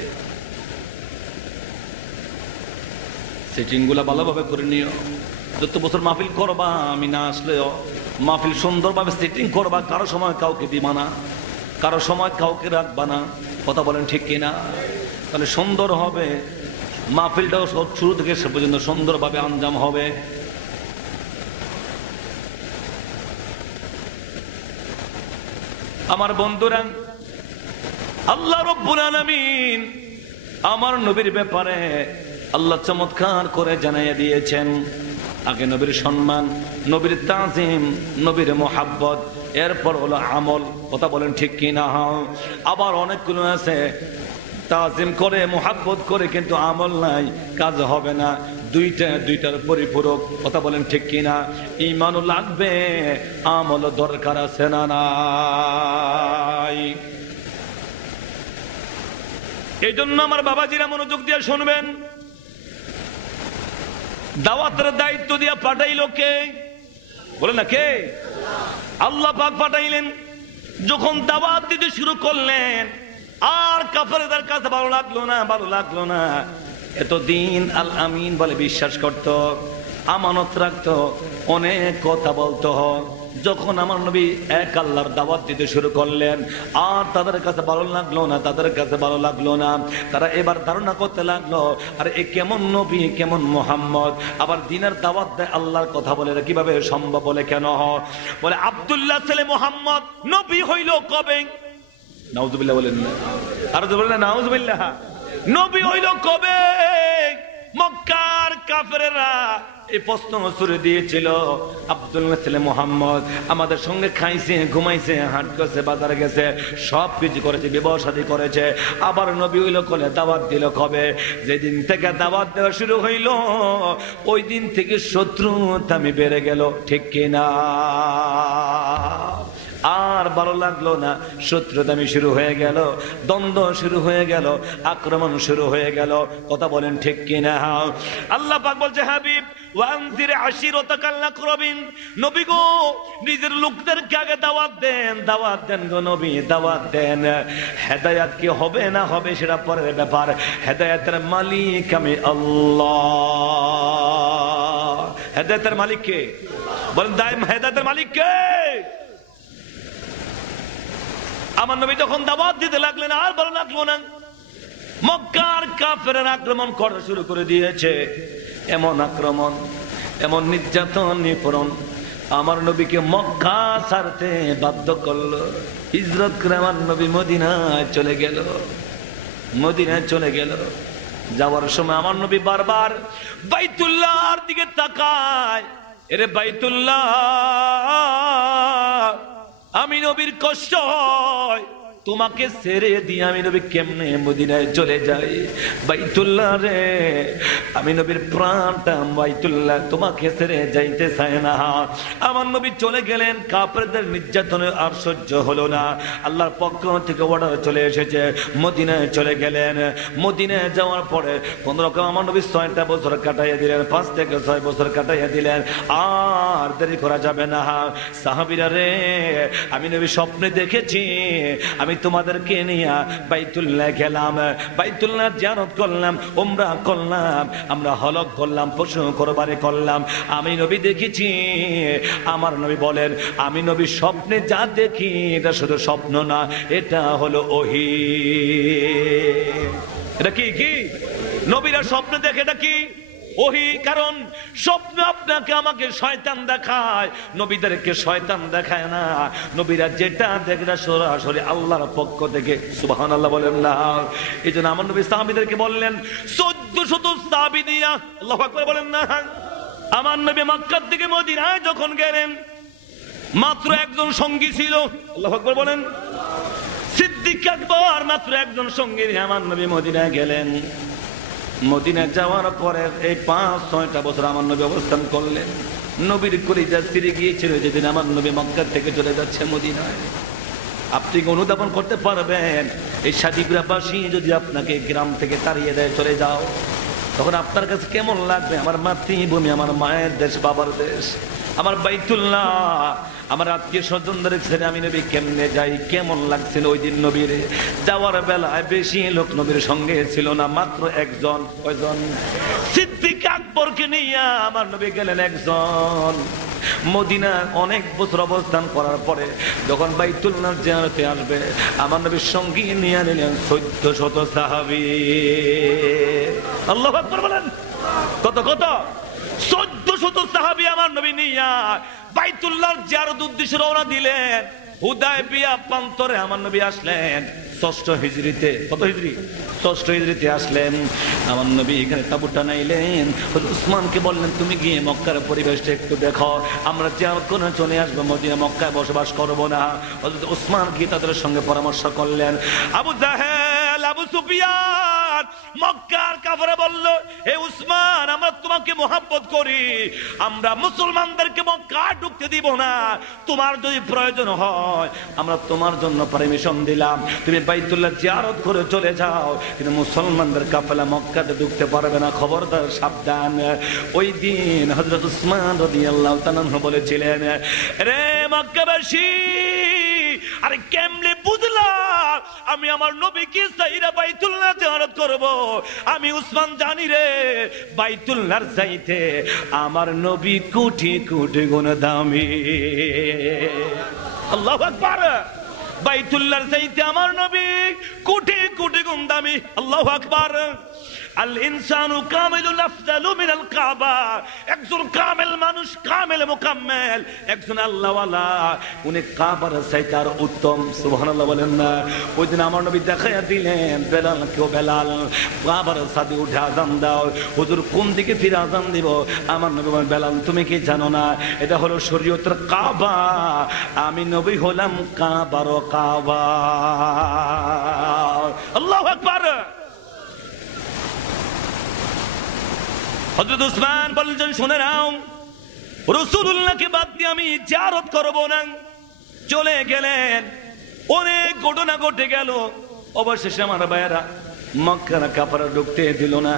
সেটিং গুলা ভালোভাবে করে নিও যত বছর মাহফিল করবা আমি না আসলেও মাহফিল সুন্দরভাবে সেটিং করবা কারো সময় কাউকে দিবা না কারো সময় কাউকে রাখবা না কথা বলেন ঠিক কিনা তাহলে সুন্দর হবে, মাহফিলটাও সব শুরু থেকে শেষ পর্যন্ত সুন্দরভাবে আঞ্জাম হবে। আমার বন্ধুরা, আল্লাহ রাব্বুল আলামিন আমার নবীর ব্যাপারে আল্লাহ চমৎকার করে জানাইয়া দিয়েছেন। আগে নবীর সম্মান, নবীর তাজিম, নবীর মোহাব্বত, এরপর হলো আমল। কথা বলেন ঠিক কি না? আবার অনেকগুলো আছে তাজিম করে, মোহাব্বত করে, কিন্তু আমল নাই, কাজ হবে না। দুইটার পরিপূরক। কথা বলেন ঠিক কি না? ঈমানও লাগবে, আমলও দরকার আছে না নাই? এই জন্য আমার বাবাজিরা মনোযোগ দিয়ে শুনবেন। দাওয়াতের দায়িত্ব দিয়া পাঠাইলো কে? বলে না কে? আল্লাহ পাক পাঠাইলেন। যখন দাওয়াত দিতে শুরু করলেন, আর কাফেরদের কাছে ভালো লাগলো না। এতদিন আল আমিন বলে বিশ্বাস করত, আমানত রাখত, অনেক কথা বলতো। যখন আমার নবী এক আল্লাহর দাওয়াত দিতে শুরু করলেন, আর তাদের কাছে ভালো লাগলো না। তারা এবার ধারণা করতে লাগলো, আর এ কেমন নবী, কেমন মুহাম্মদ, আবার দিনের দাওয়াত দেয়, আল্লাহর কথা বলে, কিভাবে সম্ভব? বলে কেন? বলে আব্দুল্লাহ ছেলে মুহাম্মদ নবী হইল কবে? নাউজুবিল্লাহ বলেন না, আর বলেন নাউজুবিল্লাহ। নবী হইল কবে? মক্কার কাফেরেরা এই প্রশ্ন ছুড়ে দিয়েছিল। আব্দুল্লাহ ছেলে মুহাম্মদ আমাদের সঙ্গে খাইছে, ঘুমাইছে, হাট করেছে, বাজারে গেছে, সব কিছু করেছে, বিবাহ শাদী করেছে, আবার নবী হইল কলে দাওয়াত দিল কবে? যেদিন থেকে দাওয়াত দেওয়া শুরু হইল, ওই দিন থেকে শত্রুতামি বেড়ে গেল। ঠিক কিনা? আর ভালো লাগলো না, শত্রুতামি শুরু হয়ে গেল, দ্বন্দ্ব শুরু হয়ে গেল, আক্রমণ শুরু হয়ে গেল। কথা বলেন ঠিক কিনা? আল্লাহ পাক বলছে, হাবিব ওয়ানজির আশিরাতাকাল আকরাবিন, নবী গো নিজের লোকদেরকে আগে দাওয়াত দেন গো নবী, দাওয়াত দেন। হেদায়েত কি হবে না হবে সেটা পরের ব্যাপার, হেদায়েতের মালিক আমি আল্লাহ। হেদায়েতের মালিক কে? বলেন দাইম, হেদায়েতের মালিক কে? আমার নবী যখন দাওয়াত দিতে লাগলেন, আর ভালো লাগলো না। মক্কার কাফেররা আক্রমণ করা শুরু করে দিয়েছে। এমন আক্রমণ, এমন নির্যাতন, নিপীড়ন, আমার নবীকে মক্কা ছাড়তে বাধ্য করলো। হিজরত করে আমার নবী মদিনায় চলে গেল। যাওয়ার সময় আমার নবী বারবার বাইতুল্লাহর দিকে তাকায়। এরে বাইতুল্লাহ, আমি নবীর কষ্ট হয়, তোমাকে ছেড়ে দিয়ে আমি নবী কেমনে মদিনায় চলে যাই? বাইতুল্লাহ রে, আমি নবীর প্রাণটা বাইতুল্লাহ, তোমাকে ছেড়ে যাইতে চায় না। আমার নবী চলে গেলেন, কাফেরদের নির্যাতনে আর সহ্য হলো না। আল্লাহর পক্ষ থেকে অর্ডার চলে এসেছে, মদিনায় চলে গেলেন। মদিনায় যাওয়ার পরে 15 আমার নবী 6টা বছর কাটাইয়া দিলেন, 5 থেকে 6 বছর কাটাইয়া দিলেন। আর দেরি করা যাবে না। সাহাবীরা রে, আমি নবী স্বপ্নে দেখেছি, আমি তোমাদেরকে নিয়ে বাইতুল্লাহ গেলাম, বাইতুল্লাহ জিয়ারত করলাম, উমরা করলাম, আমরা হলক করলাম, পশু কোরবানি করলাম। আমি নবী দেখেছি। আমার নবী বলেন, আমি নবী স্বপ্নে যা দেখি এটা শুধু স্বপ্ন না, এটা হলো ওহী। এটা কি নবীরা স্বপ্নে দেখে? এটা কি? ওহী। কারণ স্বপ্ন আপনাকে আমাকে শয়তান দেখায়, নবীদেরকে শয়তান দেখায় না। নবীরা যেটা দেখে সরাসরি আল্লাহর পক্ষ থেকে। সুবহানাল্লাহ বলেন না? এই জন্য আমার নবী সাহাবীদেরকে বললেন, 1400 সাহাবী দিয়া, আল্লাহু আকবার বলেন না? আমার নবী মক্কা থেকে মদিনায় যখন গেলেন, মাত্র একজন সঙ্গী ছিল। আল্লাহু আকবার বলেন। সিদ্দিক আকবর মাত্র একজন সঙ্গী নিয়ে আমার নবী মদিনায় গেলেন। মদিনায় যাওয়ার পরে এই 5-6টা বছর আমার নবী অবস্থান করলেন। নবীর কলিজা ছিঁড়ে গিয়েছিল যেদিন আমার নবী মক্কা থেকে চলে যাচ্ছে মদিনায়। আপনি অনুধাবন করতে পারবেন, এই সাদিকুরাবাসী যদি আপনাকে গ্রাম থেকে তাড়িয়ে দেয়, চলে যাও, তখন আপনার কাছে কেমন লাগবে? আমার মাতৃভূমি, আমার মায়ের দেশ, বাবার দেশ, আমার বাইতুল্লাহ, আমার আত্মীয় স্বজনদের ছেড়ে আমি নবী কেমনে যাই? কেমন লাগছিল ওই দিন নবীর? যাওয়ার বেলায় বেশি লোক নবীর সঙ্গে ছিল না, মাত্র একজন। কয়জন? সিদ্দিক আকবরকে নিয়ে আমার নবী গেলেন একজন। মদিনা অনেক বছর অবস্থান করার পরে যখন বাইতুল্লাহ জিয়ারতে আসবে, আমার নবীর সঙ্গী নিয়ে নিলেন 1400 সাহাবী। আল্লাহু আকবার বলেন। কত কত? 1400 সাহাবী আমার নবী নিয়ে বাইতুল্লাহ জিয়ারত উদ্দেশ্যে রওনা দিলেন। হুদায়বিয়া প্রান্তরে আমার নবী আসলেন 6ষ্ঠ হিজরিতে। কত হিজরি? 6ষ্ঠ হিজরিতে আসলেন। আমার নবী এখানে তাঁবু টানাইলেন। উসমানকে বললেন, তুমি গিয়ে মক্কার পরিবেশটা একটু দেখো, আমরা জিয়ারত করে চলে আসবো, মদিনা মক্কায় বসবাস করব না। হযরত উসমান গিয়ে তাদের সঙ্গে পরামর্শ করলেন। আবু জাহেল, আবু সুফিয়ান, মক্কার কাফেররা বলল, হে উসমান, আমরা তোমাকে মহব্বত করি, আমরা মুসলমানদেরকে মক্কা ঢুকতে দিব না। তোমার যদি প্রয়োজন হয় আমরা তোমার জন্য পারমিশন দিলাম, তুমি বাইতুল্লাহ জিয়ারত করে চলে যাও, কিন্তু মুসলমানদের কাফেলা মক্কাতে ঢুকতে পারবে না, খবরদার, সাবধান। ওই দিন হযরত উসমান রাদিয়াল্লাহু তাআলা বলেছিলেন, রে মক্কাবাসী, আরে কেমনে বুঝলাম আমি আমার নবীকে সাইরা বাইতুল্লাহ জিয়ারত করব? আমি উসমান জানি রে, বাইতুল্লাহর চাইতে আমার নবী কোটি কোটি গুণ দামি। আল্লাহু আকবার। বাইতুল্লাহর চাইতে আমার নবী কোটি কোটি গুণ দামি। আল্লাহু আকবার। আল ইনসানু কামিলুন আফদালু মিনাল কাবা। একজন কামেল মানুষ, কামেল মুকাম্মেল, একজন আল্লাহওয়ালা, উনি কাবার চাইতে আর উত্তম। সুবহানাল্লাহ বলেন না? ওই দিন আমার নবী দেখাইয়া দিলেন, বেলাল, কেউ বেলাল, কাবার সাথে উঠে আযান দাও। হুজুর কোন দিকে ফিরে আযান দিব? আমার নবী বলেন, বেলাল, তুমি কি জানো না এটা হলো শরীয়তের কাবা? আমি নবী হলাম কাবার কাবা। আল্লাহু আকবার। হযরত উসমান বললেন, শুনে নাও, রাসূলুল্লাহকে বাদ দিয়ে আমি জিয়ারত করব না। চলে গেলেন। অনেক ঘটনা ঘটে গেল। অবশেষে আমার ভাইয়েরা মক্কার কাফেররা ঢুকতে দিল না।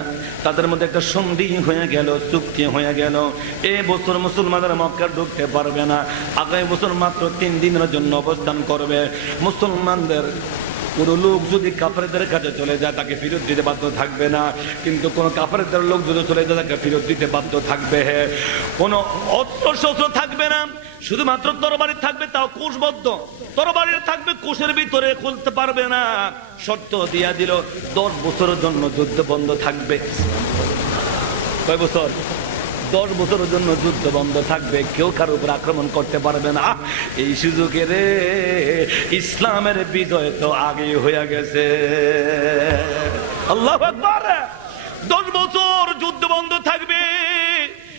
তাদের মধ্যে একটা সন্ধি হয়ে গেল, চুক্তি হয়ে গেল, এই বছর মুসলমানরা মক্কা ঢুকতে পারবে না, আগামী বছর মাত্র 3 দিনের জন্য অবস্থান করবে। মুসলমানদের কোন লোক যদি কাফেরদের কাছে চলে যায় তাকে ফেরত দিতে বাধ্য থাকবে না, কিন্তু কোন কাফেরদের লোক যদি চলে যায় তাকে ফেরত দিতে বাধ্য থাকবে। কোন অস্ত্র শস্ত্র থাকবে না, শুধুমাত্র তরবারি থাকবে, তাও কোষবদ্ধ তরবারি থাকবে, কোষের ভিতরে খুলতে পারবে না। শর্ত দিয়া দিল 10 বছরের জন্য যুদ্ধ বন্ধ থাকবে। কয় বছর? 10 বছরের জন্য যুদ্ধ বন্ধ থাকবে, কেউ কারোর উপর আক্রমণ করতে পারবে না। এই সুযোগে রে ইসলামের বিজয় তো আগে হয়ে গেছে। আল্লাহু আকবার। 10 বছর যুদ্ধ বন্ধ থাকবে,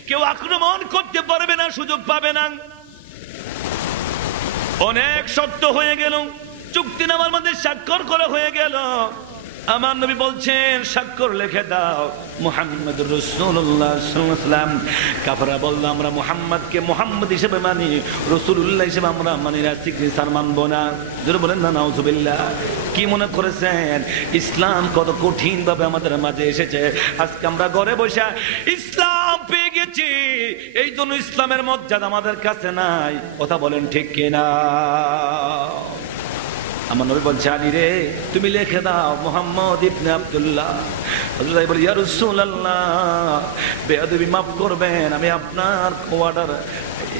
কেউ আক্রমণ করতে পারবে না, সুযোগ পাবে না। অনেক শর্ত হয়ে গেল, চুক্তিনামার মধ্যে স্বাক্ষর করা হয়ে গেল। আমার নবী বলছেন, স্বাক্ষর লিখে দাও, মুহাম্মদুর রাসূলুল্লাহ সাল্লাল্লাহু আলাইহি ওয়াসাল্লাম। কাফেররা বলল, আমরা মুহাম্মদকে মুহাম্মদ হিসেবে মানি, রাসূলুল্লাহ হিসেবে আমরা মানি না, সিগনেচার মানবো না। জোরে বলেন না নাউজুবিল্লাহ। কি মনে করেছেন ইসলাম কত কঠিন ভাবে আমাদের মাঝে এসেছে? আজকে আমরা ঘরে বসে ইসলাম পেয়ে গেছি, এই জন্য ইসলামের মর্যাদা আমাদের কাছে নাই। কথা বলেন ঠিক কিনা? আমার নবী বলছে, আলী রে, তুমি লিখে দাও মুহাম্মদ ইবনে আব্দুল্লাহ। হযরত আলী বলে, ইয়া রাসূলুল্লাহ, বেয়াদবি মাফ করবেন, আমি আপনার কোয়ার্টার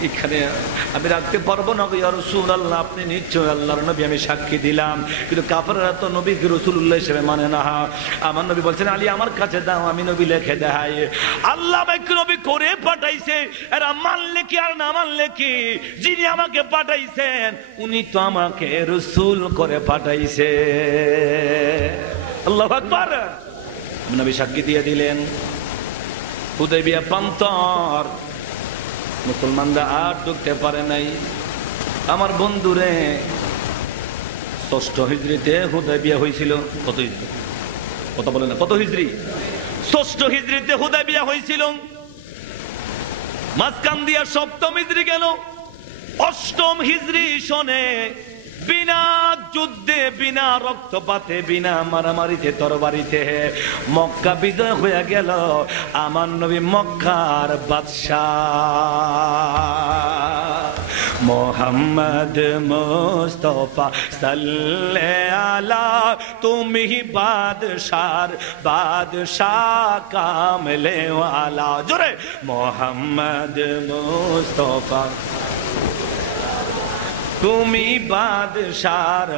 এখানে আমি রাখতে পারবো না। ইয়া রাসূলুল্লাহ, আপনি নিশ্চয় আল্লাহর নবী, আমি সাক্ষী দিলাম, কিন্তু কাফেররা তো নবীকে রাসূলুল্লাহ হিসেবে মানে না। আমার নবী বলছেন, আলী আমার কাছে দাও, আমি নবী লিখে দেখাই। আল্লাহ আমাকে নবী করে পাঠাইছে, এরা মানলে কি আর না মানলে কি, যিনি আমাকে পাঠাইছেন উনি তো আমাকে রাসূল করে পাঠাইছে। আল্লাহু আকবার। নবী সাক্ষী দিয়ে দিলেন। হুদায়বিয়া প্রান্তর, মুসলমানরা আর ঢুকতে পারে নাই। আমার বন্ধুরে 6ষ্ঠ হিজরিতে হুদায়বিয়া হয়েছিল। কত হিজরি? কথা বলে না, কত হিজরি? 6ষ্ঠ হিজরিতে হুদায়বিয়া হয়েছিল। মাঝখান দিয়া 7ম হিজরি গেল। 8ম হিজরি সনে বিনা যুদ্ধে, বিনা রক্তপাতে, বিনা মারামারিতে, তরবারিতে মক্কা বিজয় হয়ে গেল। আমার নবী মক্কার বাদশাহ। মোহাম্মদ মুস্তাফা সাল্লাল্লাহু আলা তুমি বাদশাহ কামলে ওয়ালা জোরে মোহাম্মদ মুস্তাফা তুমি বাদশাহ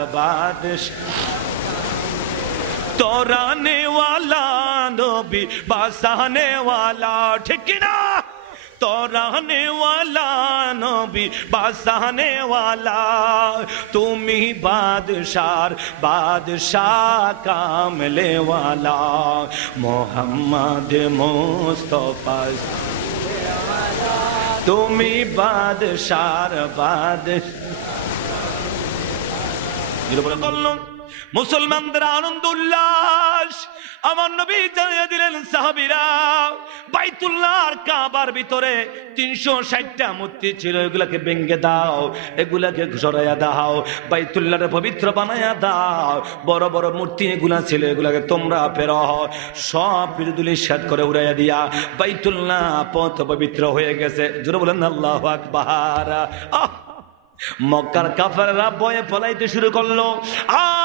तोराने वाला नबी बसाने वाला ठीक ना तोराने वाला नबी बसाने वाला तुमी बादशाह कामले वाला मोहम्मद मुस्तफा तुमी बादशाह মুসলমানদের আনন্দ উল্লাস আমার নবী জানিয়ে দিলেন সাহাবীরা বাইতুল্লাহ আর কাবার ভিতরে 360টা মূর্তি ছিল এগুলাকে ভেঙে দাও এগুলাকে সরাইয়া দাও বাইতুল্লাহরে পবিত্র বানায়া দাও বড় বড় মূর্তি এগুলা ছিল এগুলাকে তোমরা ফেরাও সব বিরুদুলি সাত করে উড়াইয়া দিয়া বাইতুল্লাহ পথ পবিত্র হয়ে গেছে জোরে বলেন আল্লাহু আকবার মক্কার কাফেররা ভয়ে পলাইতে শুরু করলো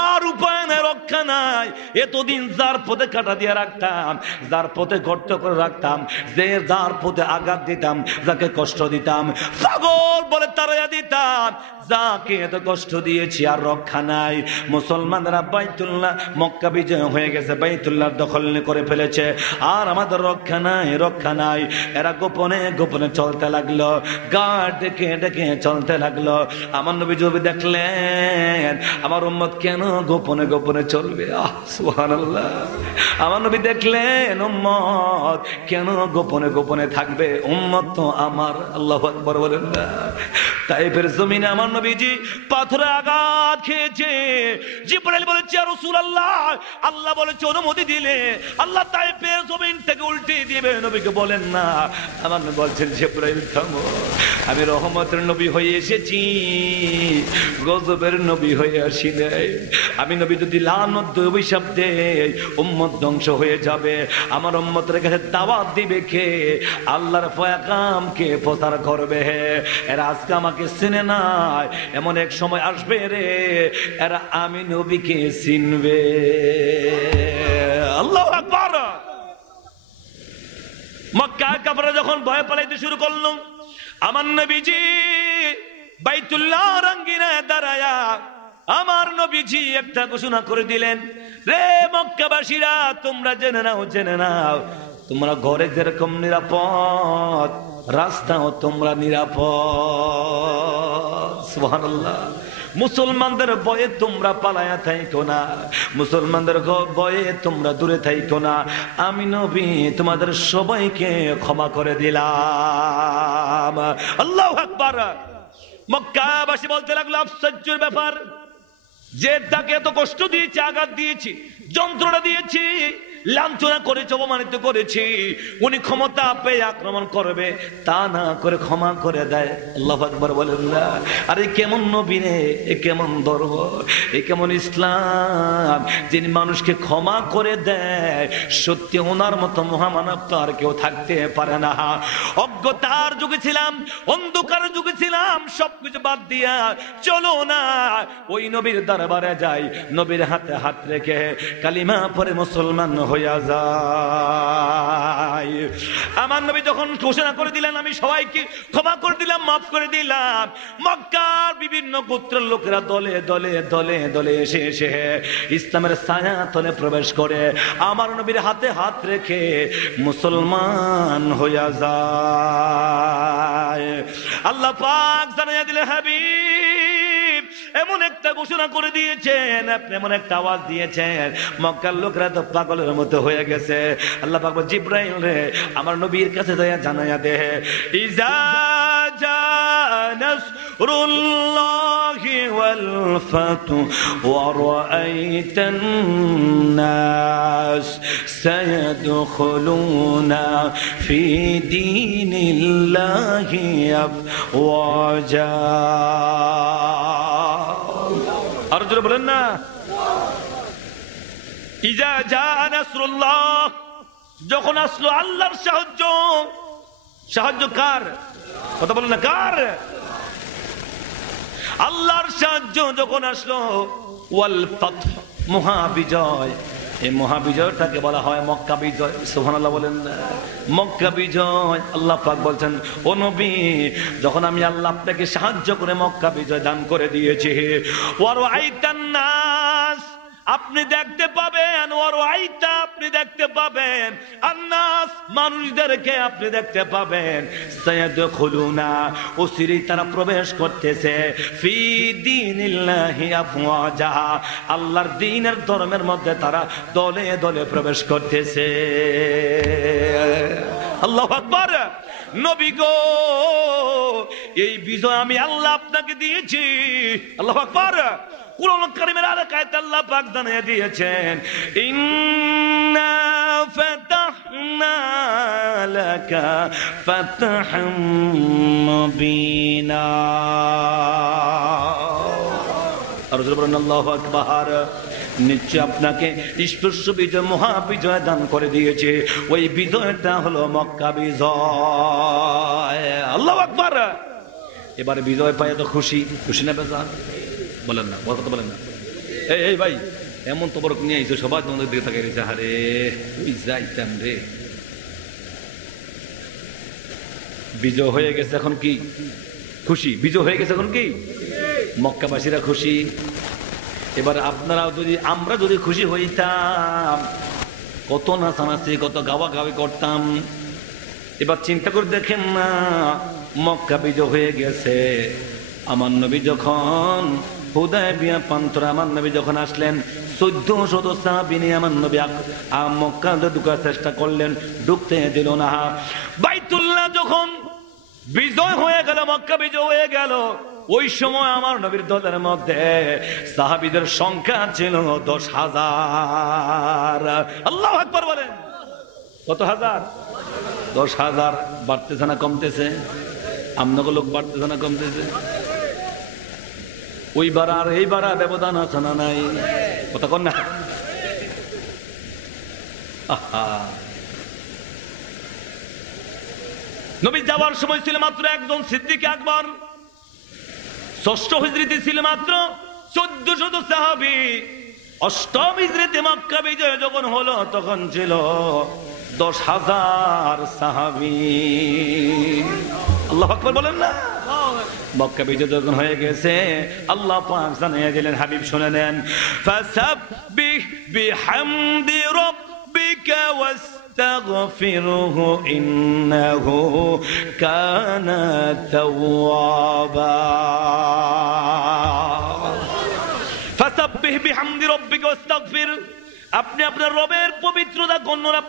আর উপায় নাই রক্ষা নাই এতদিন যার পথে কাটা দিয়ে রাখতাম যার পথে গর্ত করে রাখতাম যে যার পথে আঘাত দিতাম যাকে কষ্ট দিতাম পাগল বলে তাড়াইয়া দিতাম যাকে এত কষ্ট দিয়েছি আর রক্ষা নাই মুসলমানরা বাইতুল্লাহ মক্কা বিজয় হয়ে গেছে বাইতুল্লাহ দখল করে ফেলেছে আর আমাদের রক্ষা নাই এরা গোপনে গোপনে চলতে লাগলো গার্ড ডেকে ডেকে চলতে লাগলো আমার নবী যবে দেখলেন আমার উম্মত কেন গোপনে গোপনে চলবে সুবহানাল্লাহ আমার নবী দেখলেন উম্মত কেন গোপনে গোপনে থাকবে উম্মত তো আমার আল্লাহু আকবার বলেন না তাইফের জমিনে আমার নবীজি পাথরে আঘাত খেয়েছে জিবরাইল বলেছে ইয়া রাসূলুল্লাহ আল্লাহ বলেছে অনুমতি দিলে আল্লাহ তাইফের জমিন থেকে উল্টে দিবে নবীকে বলেন না আমার নবী বলছেন জিবরাইল থামো আমি রহমতের নবী হয়ে এসেছি গজবের নবী হয়ে আসি নাই আমি নবী যদি লানত দেই অভিশাপ দেই উম্মত ধ্বংস হয়ে যাবে আমার উম্মতের কাছে দাওয়াত দিবে কে আল্লাহর পয়গাম কে প্রচার করবে এরা আজকে আমাকে চিনে নাই এমন এক সময় আসবে রে এরা আমি নবীকে চিনবে আল্লাহু আকবার মক্কা কাফেররা যখন ভয় পালাইতে শুরু করলো আমার নবীজি বাইতুল্লাহ রঙ্গিনায় দাঁড়ায়া আমার নবীজি একটা ঘোষণা করে দিলেন রে মক্কাবাসীরা তোমরা জেনে নাও তোমরা ঘরে যেরকম নিরাপদ রাস্তাও তোমরা নিরাপদ সুবহানাল্লাহ মুসলমানদের ভয়ে তোমরা পালায়া থাইকো না মুসলমানদের ভয়ে তোমরা দূরে থাইকো না আমি নবী তোমাদের সবাইকে ক্ষমা করে দিলাম আল্লাহু আকবার মক্কাবাসী বলতে লাগলো আশ্চর্যের ব্যাপার যে তাকে এত কষ্ট দিয়েছি আঘাত দিয়েছি যন্ত্রণা দিয়েছি লাঞ্ছনা করেছি অপমানিত করেছি উনি ক্ষমতা পেয়ে আক্রমণ করবে তা না করে ক্ষমা করে দেয় আল্লাহু আকবার বলেন না আরে কেমন নবী রে এ কেমন ধর্ম এ কেমন ইসলাম যিনি মানুষকে ক্ষমা করে দেয় সত্যি ওনার মতো মহামানব তো আর কেউ থাকতে পারে না অজ্ঞতার যুগে ছিলাম অন্ধকারের যুগে ছিলাম সবকিছু বাদ দিয়া চলো না ওই নবীর দরবারে যাই নবীর হাতে হাত রেখে কালিমা পড়ে মুসলমান হইয়া যায় আমার নবী যখন ঘোষণা করে দিলেন আমি সবাইকে ক্ষমা করে দিলাম মাফ করে দিলাম মক্কার বিভিন্ন গোত্রের লোকেরা দলে দলে দলে দলে এসে এসে ইসলামের ছায়া তলে প্রবেশ করে আমার নবীর হাতে হাত রেখে মুসলমান হইয়া যায় আল্লাহ পাক জানিয়ে দিলেন হাবিব এমন একটা ঘোষণা করে দিয়েছেন আপনি এমন একটা আওয়াজ দিয়েছেন মক্কার লোকরা তো পাগলের মতো হয়ে গেছে আল্লাহ পাক জিবরাইল রে আমার নবীর কাছে যায়া জানায়া দে ইজা জা নাসরুল্লাহি ওয়াল ফাতু ওয়া রাআইতান নাস সায়াদখুলুনা ফি দীনিল্লাহি আফওয়াজা আর জোরে বলেন না ইজা জা নাসরুল্লাহ যখন আসলো আল্লাহর সাহায্য কার কথা বলেন না কার আল্লাহর সাহায্য যখন আসলো, ওয়াল ফাতহ, মহাবিজয়, এই মহাবিজয়টাকে বলা হয় মক্কা বিজয়। সুবহানাল্লাহ বলেন না? মক্কা বিজয়। আল্লাহ পাক বলছেন, ও নবী, যখন আমি আল্লাহ আপনাকে সাহায্য করে মক্কা বিজয় দান করে দিয়েছি, ওয়ারাআইতান নাস, আপনি দেখতে পাবেন, ওয়ারাআইতা, আপনি দেখতে পাবেন, আন্নাস, মানুষদেরকে আপনি দেখতে পাবেন, সায়াদখুলুনা, অচিরেই তারা প্রবেশ করতেছে, ফি দীনিল্লাহি আফওয়াজা, আল্লাহর দ্বীনের ধর্মের মধ্যে তারা দলে দলে প্রবেশ করতেছে। আল্লাহু আকবার। নবী গো, এই বিজয় আমি আল্লাহ আপনাকে দিয়েছি। আল্লাহু আকবার। কুরআন কারীমের আরেক আয়াতে আল্লাহ পাক জানিয়ে দিয়েছেন, ইন্না ফাতাহনা লাকা ফাতহাম মুবিনা। আর রাসূল বলেন, আল্লাহু আকবার, নিশ্চয় আপনাকে স্পর্শ বিজয়, মহাবিজয় দান করে দিয়েছে। ওই বিজয়টা হলো মক্কা বিজয়। আল্লাহু আকবার। এবারে বিজয় পায় তো খুশি, খুশি না বেজার? বলেন না, কথা বলেন না। এই ভাই, এমন তো বড় নিয়ে আইছো, সবাই তোমাদের দিকে তাকিয়ে রয়েছে। আরে ওই যাইতাম রে, বিজয় হয়ে গেছে, এখন কি খুশি? বিজয় হয়ে গেছে, এখন কি মক্কাবাসীরা খুশি। এবার আপনারাও যদি, আমরা যদি খুশি হইতাম, কত নাচানাচি, কত গাওয়া গাওয়ি করতাম। এবার চিন্তা করে দেখেন না, মক্কা বিজয় হয়ে গেছে। আমার নবী যখন হুদায়বিয়া প্রান্তরে আমার নবী যখন আসলেন, 1400 সাহাবী নিয়ে আমার নবী মক্কাতে ঢোকার চেষ্টা করলেন, ঢুকতে দিল না। বাইতুল্লাহ যখন বিজয় হয়ে গেল, মক্কা বিজয় হয়ে গেল, ওই সময় আমার নবীর দলের মধ্যে সাহাবীদের সংখ্যা ছিল 10,000। আল্লাহু আকবার বলেন। কত হাজার? 10,000। বাড়তেছে না কমতেছে? আপনাকে লোক বাড়তেছে না কমতেছে? ওই বার আর এই বার ব্যবধান আছে না নাই? কথা কন না। নবী যাওয়ার সময় ছিল মাত্র একজন, সিদ্দিক আকবর। ষষ্ঠ হিজরিতে ছিল মাত্র 1400 সাহাবী। অষ্টম হিজরিতে মক্কা বিজয় যখন হলো, তখন ছিল 10,000 সাহাবী। আল্লাহু আকবার বলেন না? মক্কা বিজয় যখন হয়ে গেছে, আল্লাহ পাক জানিয়ে দিলেন, হাবিব শুনে নেন, ফাসাব্বিহ বিহামদি রাব্বিকা ওয়াস্তাগফিরহু ইন্নাহু কানা তাওয়াবা। ফাসাব্বিহ বিহামদি রাব্বিকা ওয়াস্তাগফির, আপনি আপনার রবের পবিত্রতা গণনা,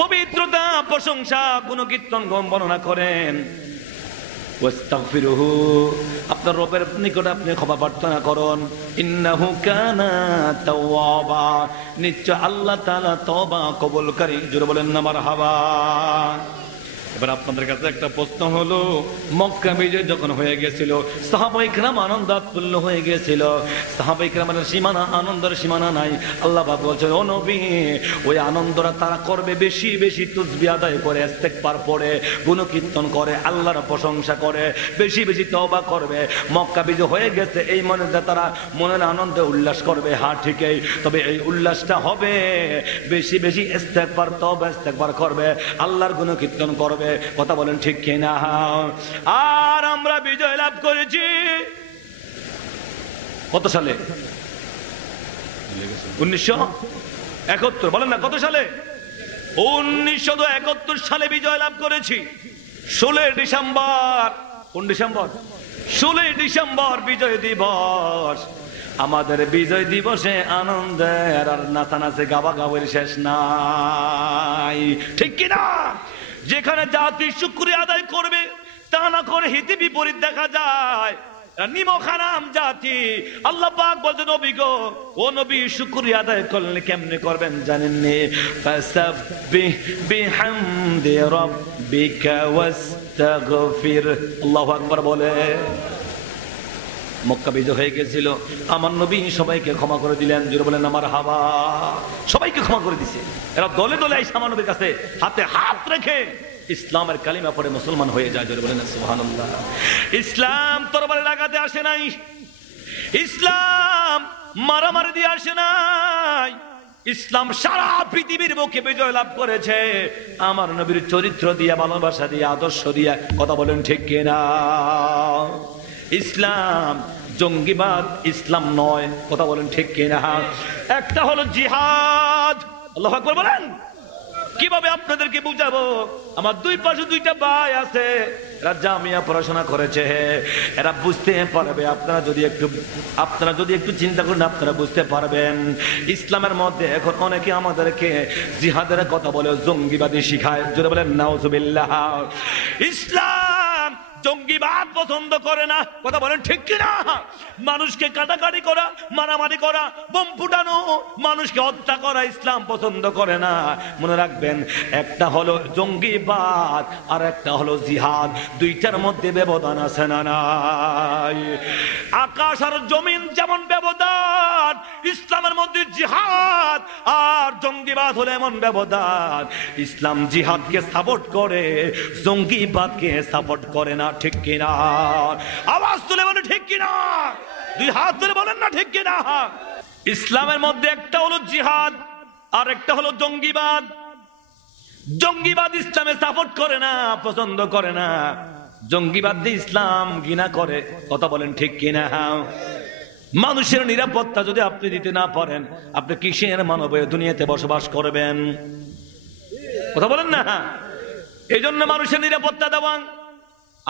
পবিত্রতা, প্রশংসা, গুণকীর্তন বর্ণনা করেন। ওয়াস্তাগফিরুহু, আপনার রবের নিকটে আপনি ক্ষমা প্রার্থনা করুন। ইন্নাহু কানা তাওয়াবা, নিশ্চয় আল্লাহ তাআলা তওবা কবুলকারী। জোরে বলেন না মারহাবা। এবার আপনাদের কাছে একটা প্রশ্ন হলো, মক্কা বিজয় যখন হয়ে গেছিল, সাহাবায়ে কেরাম আনন্দাতুল্য হয়ে গেছিল। সাহাবায়ে কেরামের সীমানা, আনন্দের সীমানা নাই। আল্লাহ পাক বলছেন, ও নবী, ওই আনন্দরা তারা করবে, বেশি বেশি তাসবিহ আদায় করে, ইস্তেগফার পড়ে, গুণকীর্তন করে, আল্লাহর প্রশংসা করে, বেশি বেশি তওবা করবে। মক্কা বিজয় হয়ে গেছে এই মনে তারা মনের আনন্দে উল্লাস করবে। হ্যাঁ ঠিকই, তবে এই উল্লাসটা হবে বেশি বেশি ইস্তেগফার, তওবা ইস্তেগফার করবে, আল্লাহর গুণকীর্তন করবে। কথা বলেন ঠিক কিনা? আর আমরা বিজয় লাভ করেছি কত সালে? 1971। বলেন না কত সালে? 1971 সালে বিজয় লাভ করেছি। 16 ডিসেম্বর। কোন ডিসেম্বর? 16 ডিসেম্বর বিজয় দিবস। আমাদের বিজয় দিবসে আনন্দের আর নাচানাচে গাওয়া গাওয়ের শেষ নাই, ঠিক কিনা? যেখানে জাতি শুকরিয়া আদায় করবে, তা না করে হিতে বিপরীত দেখা যায়। নিমখানাম জাতি। আল্লাহ পাক বলেন, নবী গো, ও নবী, শুকরিয়া আদায় করলে কেমনে করবেন জানেননি? ফাসাব্বিহ বিহামদি রাব্বিকা ওয়াস্তাগফির। আল্লাহু আকবার বলে। মক্কা বিজয় হয়ে গেছিল, আমার নবী সবাইকে ক্ষমা করে দিলেন। জোরে বলেন আমার হাওয়া। সবাইকে ক্ষমা করে দিছে। এরা দলে দলে আইসা আমার নবীর কাছে হাতে হাত রেখে ইসলামের কালিমা পড়ে মুসলমান হয়ে যায়। জোরে বলেন সুবহানাল্লাহ। ইসলাম তরবারে লাগাতে আসে নাই, ইসলাম মারামারি দিয়ে আসে নাই, ইসলাম সারা পৃথিবীর বুকে বিজয় লাভ করেছে আমার নবীর চরিত্র দিয়ে, ভালোবাসা দিয়ে, আদর্শ দিয়ে। কথা বলেন ঠিক কিনা? ইসলাম জঙ্গিবাদ ইসলাম নয়। কথা বলেন ঠিক কিনা? একটা হলো জিহাদ। আল্লাহু আকবার বলেন। কিভাবে আপনাদেরকে বুঝাবো? আমার দুই পাশে দুইটা ভাই আছে, এরা জামিয়া পড়াশোনা করেছে, এরা বুঝতে পারবে। আপনারা যদি একটু চিন্তা করেন আপনারা বুঝতে পারবেন। ইসলামের মধ্যে এখন অনেকে আমাদেরকে জিহাদের কথা বলে, জঙ্গিবাদী শিখায়। জোরে বলেন নাউজুবিল্লাহ। ইসলাম জঙ্গিবাদ পছন্দ করে না। কথা বলেন ঠিক কিনা? মানুষকে কাটাকাটি করা, মারামারি করা, বোম ফুটানো, মানুষকে হত্যা করা ইসলাম পছন্দ করে না। মনে রাখবেন, একটা হলো জঙ্গিবাদ আর একটা হলো জিহাদ। দুইটার মধ্যে ব্যবধান আছে না নাই? আকাশ আর জমিন যেমন ব্যবধান, ইসলামের মধ্যে জিহাদ আর জঙ্গিবাদ হলো এমন ব্যবধান। ইসলাম জিহাদকে সাপোর্ট করে, জঙ্গিবাদকে সাপোর্ট করে না। ঠিক কিনা? আওয়াজ তুলে বলেন ঠিক কিনা? দুই হাত তুলে বলেন না ঠিক কিনা? ইসলামের মধ্যে একটা হলো জিহাদ আর একটা হলো জঙ্গিবাদ। জঙ্গিবাদ ইসলামে সাপোর্ট করে না, পছন্দ করে না। জঙ্গিবাদ দিয়ে ইসলাম ঘৃণা করে। কথা বলেন ঠিক কিনা? মানুষের নিরাপত্তা যদি আপনি দিতে না পারেন, আপনি কিসের মানবে দুনিয়াতে বসবাস করবেন? কথা বলেন না? এই জন্য মানুষের নিরাপত্তা দেওয়া।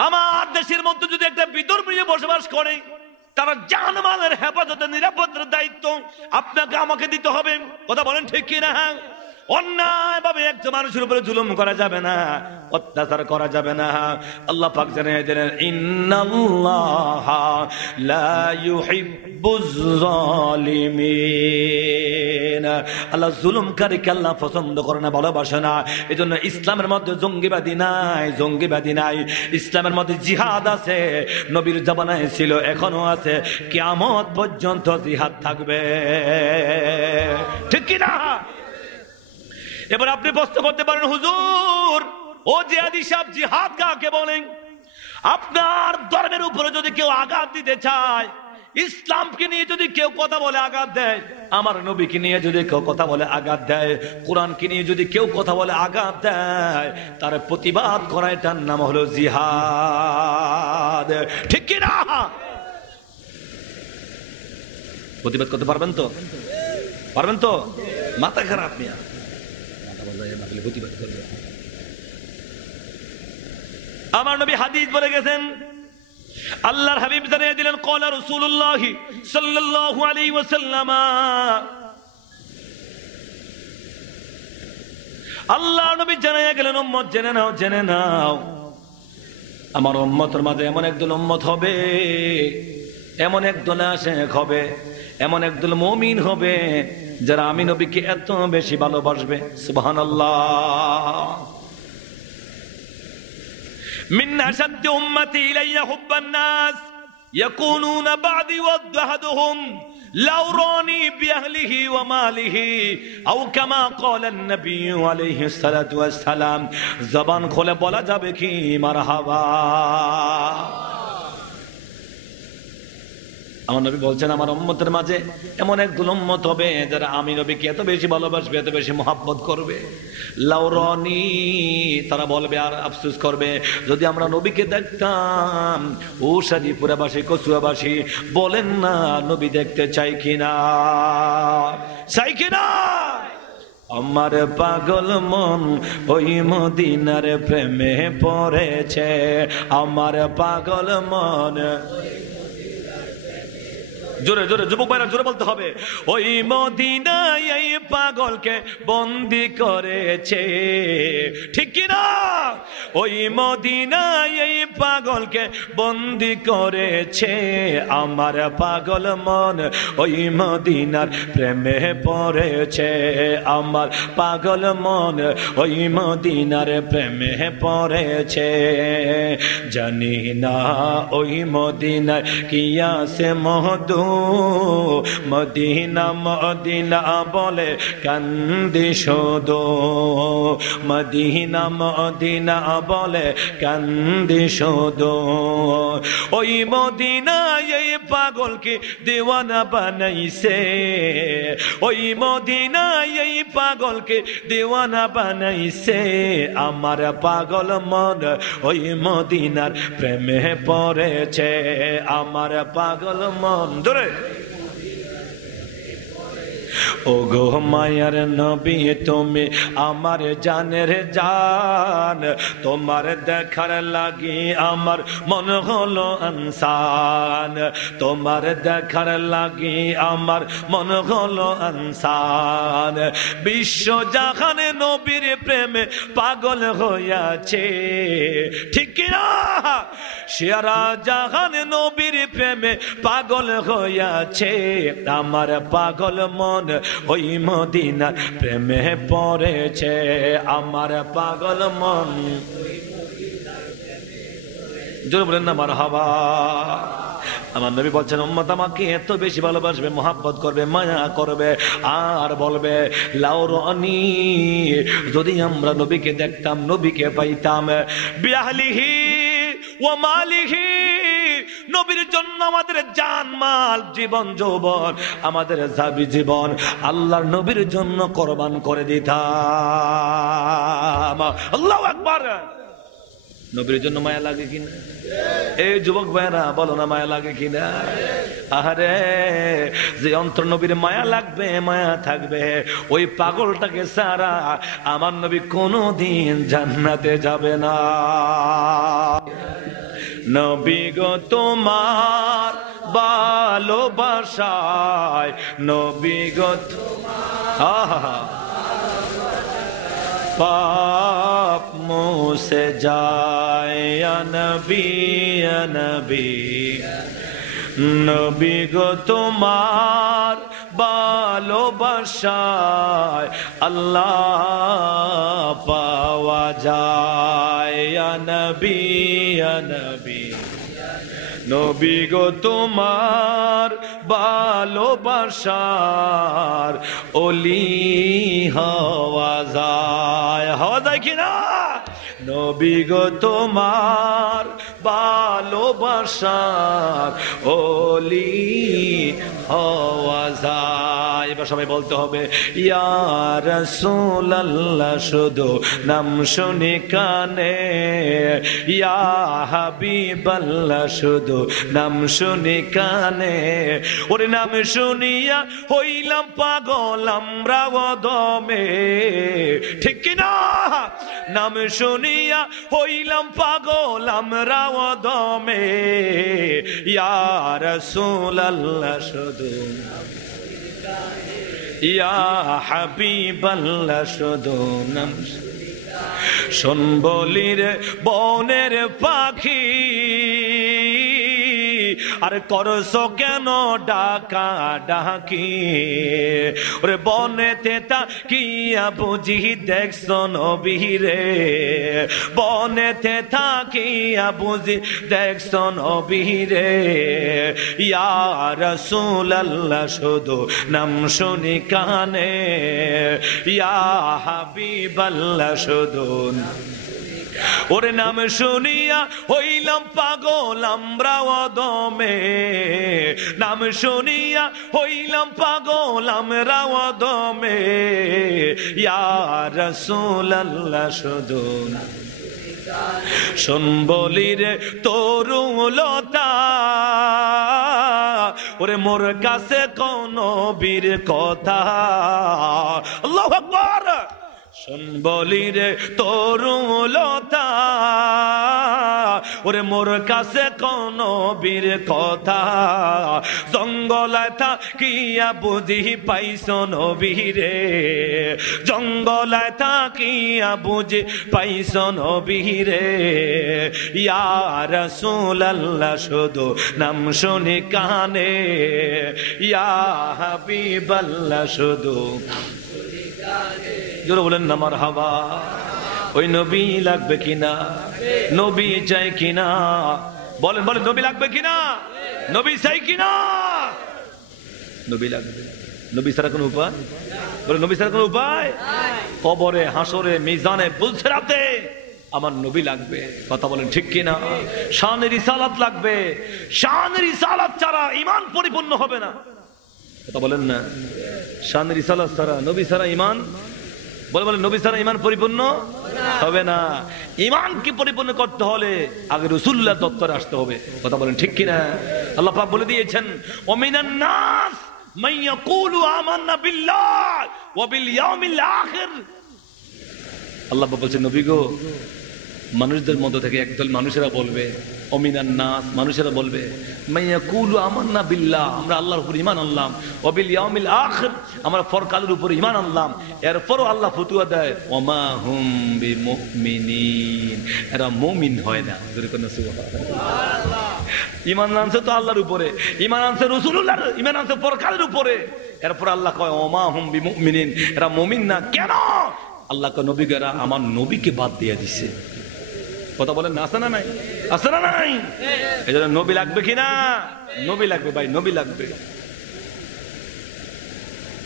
আমার দেশের মধ্যে যদি একটা বিধর্মী বসবাস করে, তারা জানমালের হেফাজতের নিরাপত্তার দায়িত্ব আপনাকে আমাকে দিতে হবে। কথা বলেন ঠিক কিনা? অন্যায় ভাবে একজন মানুষের উপরে জুলুম করা যাবে না, অত্যাচার করা যাবে না। আল্লাহ পাক জানিয়ে দিলেন, ইন্নাল্লাহা লা ইউহিব্বুজ জালিমিন। আল্লাহ জুলুমকারীকে আল্লাহ পছন্দ করে না, ভালোবাসে না। এজন্য ইসলামের মধ্যে জঙ্গিবাদী নাই, জঙ্গিবাদী নাই। ইসলামের মধ্যে জিহাদ আছে, নবীর জামানায় ছিল, এখনো আছে, কিয়ামত পর্যন্ত জিহাদ থাকবে। ঠিক কি না? এবার আপনি প্রশ্ন করতে পারেন, হুজুর ও জিহাদি সাহেব, জিহাদ কাকে বলেন? আপনার ধর্মের উপরে যদি কেউ আঘাত দিতে চায়, ইসলামকে নিয়ে যদি কেউ কথা বলে আঘাত দেয়, আমার নবীকে নিয়ে যদি কেউ কথা বলে আঘাত দেয়, কোরআনকে নিয়ে যদি কেউ কথা বলে আঘাত দেয়, তার প্রতিবাদ করা, এটার নাম হলো জিহাদ। ঠিক কি না? প্রতিবাদ করতে পারবেন তো? পারবেন তো? মাথা খারাপ মিয়া, আমার নবী হাদিস বলে গেছেন, আল্লাহর হাবিব জানিয়ে দিলেন, ক্বালা রাসূলুল্লাহ সাল্লাল্লাহু আলাইহি ওয়াসাল্লাম, আল্লাহর নবী জানিয়ে গেলেন, উম্মত জেনে নাও, জেনে নাও, আমার উম্মতের মাঝে এমন একদল উম্মত হবে, এমন একদল আশিক হবে, এমন একদল মুমিন হবে যারা আমি নবীকে এত বেশি ভালোবাসবে। সুবহানাল্লাহ। মিন আশাদ্দি উম্মতি ইলাইয়া হুব্বান নাস ইয়াকুনুনা বা'দি ওয়াদহাদুহুম লাউ রানি বিআহলিহি ওয়া মালিহি আও কামা ক্বালা an-নবী আলাইহিস সালাতু ওয়াস সালাম। জবান খুলে বলা যাবে কি মারহাবা। আমার নবী বলছেন, আমার উম্মতের মাঝে এমন একদল উম্মত হবে যারা আমি নবীকে এত বেশি ভালোবাসবে, এত বেশি মহব্বত করবে। লাউরানি, তারা বলবে আর আফসোস করবে, যদি আমরা নবীকে দেখতাম। ও সাজিপুরাবাসী, কচুয়াবাসী, বলেন না নবী দেখতে চাই কিনা? চাই কিনা? আমার পাগল মন ওই মদিনার প্রেমে পড়েছে, আমার পাগল মন। জোরে জোরে যুবক ভাইরা জোরে বলতে হবে, ওই মদিনায় এই পাগলকে বন্দি করেছে। ঠিক কি না? ওই মদিনায় এই পাগলকে বন্দি করেছে আমার পাগল মন ওই মদিনার প্রেমে পড়েছে আমার পাগল মন ওই মদিনার প্রেমে পড়েছে জানি না ওই মদিনায় কি আছে মধু মদিনা মদিনা বলে কান্দি শুধু মদিনা মদিনা বলে কান্দি শুধু ওই মদিনায় এই পাগলকে দিওয়ানা বানাইছে ওই মদিনায় এই পাগলকে দিওয়ানা বানাইছে আমার পাগল মন ওই মদিনার প্রেমে পড়েছে আমার পাগল মন ধরে ওগো মায়ার নবী তুমি আমার জানের জান তোমার দেখার লাগি আমার মন হলো ইনসান তোমার দেখার লাগি আমার মন হলো ইনসান বিশ্ব জাহানে নবীর প্রেমে পাগল হইয়াছে ঠিক কি না সারা জাহান নবীর প্রেমে পাগল হইয়াছে আমার পাগল মন ওই মদিনার প্রেমে পড়েছে আমার পাগল মন জোরে বলেন না মারহাবা আমার নবী বলছেন উম্মত আমাকে এত বেশি ভালোবাসবে মহব্বত করবে মায়া করবে আর বলবে লাউরানি যদি আমরা নবীকে দেখতাম নবীকে পাইতাম বিআহলিহি ওয়া মালিহি নবীর জন্য আমাদের জান মাল জীবন যৌবন আমাদের যাবি জীবন আল্লাহর নবীর জন্য কুরবান করে দিতাম আল্লাহু আকবার নবীর জন্য মায়া লাগে কিনা এই যুবক ভাইরা বলো না মায়া লাগে কিনা আরে যে অন্তর নবীর মায়া লাগবে মায়া থাকবে ওই পাগলটাকে সারা আমার নবী কোনোদিন জান্নাতে যাবে না নবী গো তোমার ভালোবাসায় নবী গো পাপ মুছে যায় নবী নবী নবী গো তোমার ভালোবাসায় আল্লাহ পাওয়া যায় নবী নবী নবী গো তোমার ভালোবাসার ওলি হওয়া যায় কিনা নবী গো তোমার ভালোবাসার ওলি হওয়া যায় এবার সবাই বলতে হবে ইয়া রাসূলুল্লাহ শুধু নাম শুনি কানে ইয়া হাবিবাল্লাহ শুধু নাম শুনি কানে ওরে নাম শুনিয়া হইলাম পাগল আমরা ওদমে ঠিক কি না নাম শুনিয়া হইলাম পাগল আমরা ওদমে ইয়া রাসূলুল্লাহ শুধু ইয়া হাবিবাল্লাহ শুধু নাম শোন বলির বনের পাখি আর করছো কেন ডাকা ডাকি ওরে বনেতে তাকিয়া বুঝি দেখছো নবীরে বনেতে তাকিয়া বুঝি দেখছো নবীরে ইয়া রাসূলুল্লাহ শুধু নাম শুনি কানে ইয়া হাবিবাল্লাহ শুধু ওরে নাম শুনিয়া হইলাম পাগল আমরা ওদমে নাম শুনিয়া হইলাম পাগল আমরা ওদমে ইয়া রাসূলুল্লাহ শুধু শোন বলির তরুলতা ওরে মোর কাছে কোন বীর কথা আল্লাহু আকবার শোন বলিরে তরুলতা ওরে মোর কাছে কোন বীর কথা জঙ্গলায় থাকিয়া বুঝি পাইছ নবীরে জঙ্গলায় থাকিয়া বুঝে পাইছ নবীরে ইয়া রাসূলুল্লাহ শুধু নাম শুনি কানে ইয়া হাবিবাল্লাহ শুধু জোরে বলেন না মারহাবা। ওই নবী লাগবে কিনা, নবী চাই কিনা, বলেন বলেন নবী লাগবে কিনা, নবী চাই কিনা? নবী লাগবে। নবী ছাড়া কোনো উপায়, বলে নবী ছাড়া কোনো উপায়? কবরে, হাসরে, মিজানে, বুলসিরাতে আমার নবী লাগবে। কথা বলেন ঠিক কিনা? শানের রিসালাত লাগবে। শানের রিসালাত ছাড়া ঈমান পরিপূর্ণ হবে না। কথা বলেন না? শানের রিসালাত ছাড়া, নবী ছাড়া ঈমান, বলে বলে নবী ছাড়া ঈমান পরিপূর্ণ হবে না। ঈমানকে পরিপূর্ণ করতে হলে আগে রাসূলুল্লাহ দপ্তরে আসতে হবে। কথা বলেন ঠিক কিনা? আল্লাহ পাক বলে দিয়েছেন ওমিনান নাস মান ইয়াকুলু আমান্না বিল্লাহ ওয়া বিল ইয়াউমিল আখির। আল্লাহ পাক বলছেন নবী গো, মানুষদের মধ্য থেকে একদল মানুষেরা বলবে, অমিনান নাস মানুষেরা বলবে, মান ইয়াকুলু আমান্না বিল্লাহ আমরা আল্লাহর উপর ঈমান আনলাম, ওয়া বিল ইয়াউমিল আখির আমরা পরকালের উপর ঈমান আনলাম। এরপরও আল্লাহ ফতোয়া দেয় ওয়ামা হুম বিমুমিনিন, এরা মুমিন হয় না। জোরে কোন সুবহানাল্লাহ। ঈমান আনছে তো আল্লাহর উপরে, ঈমান আনছে রাসূলুল্লাহর, ঈমান আনছে পরকালের উপরে, এরপর আল্লাহ কয় ওয়ামা হুম বিমুমিনিন, এরা মুমিন না। কেন? আল্লাহ কে নবীরা আমার নবীকে বাদ দিয়ে দিছে। কথা বলেন না? আছে না নাই? আছে না নাই? এই জন্য নবী লাগবে কিনা? নবী লাগবে ভাই, নবী লাগবে।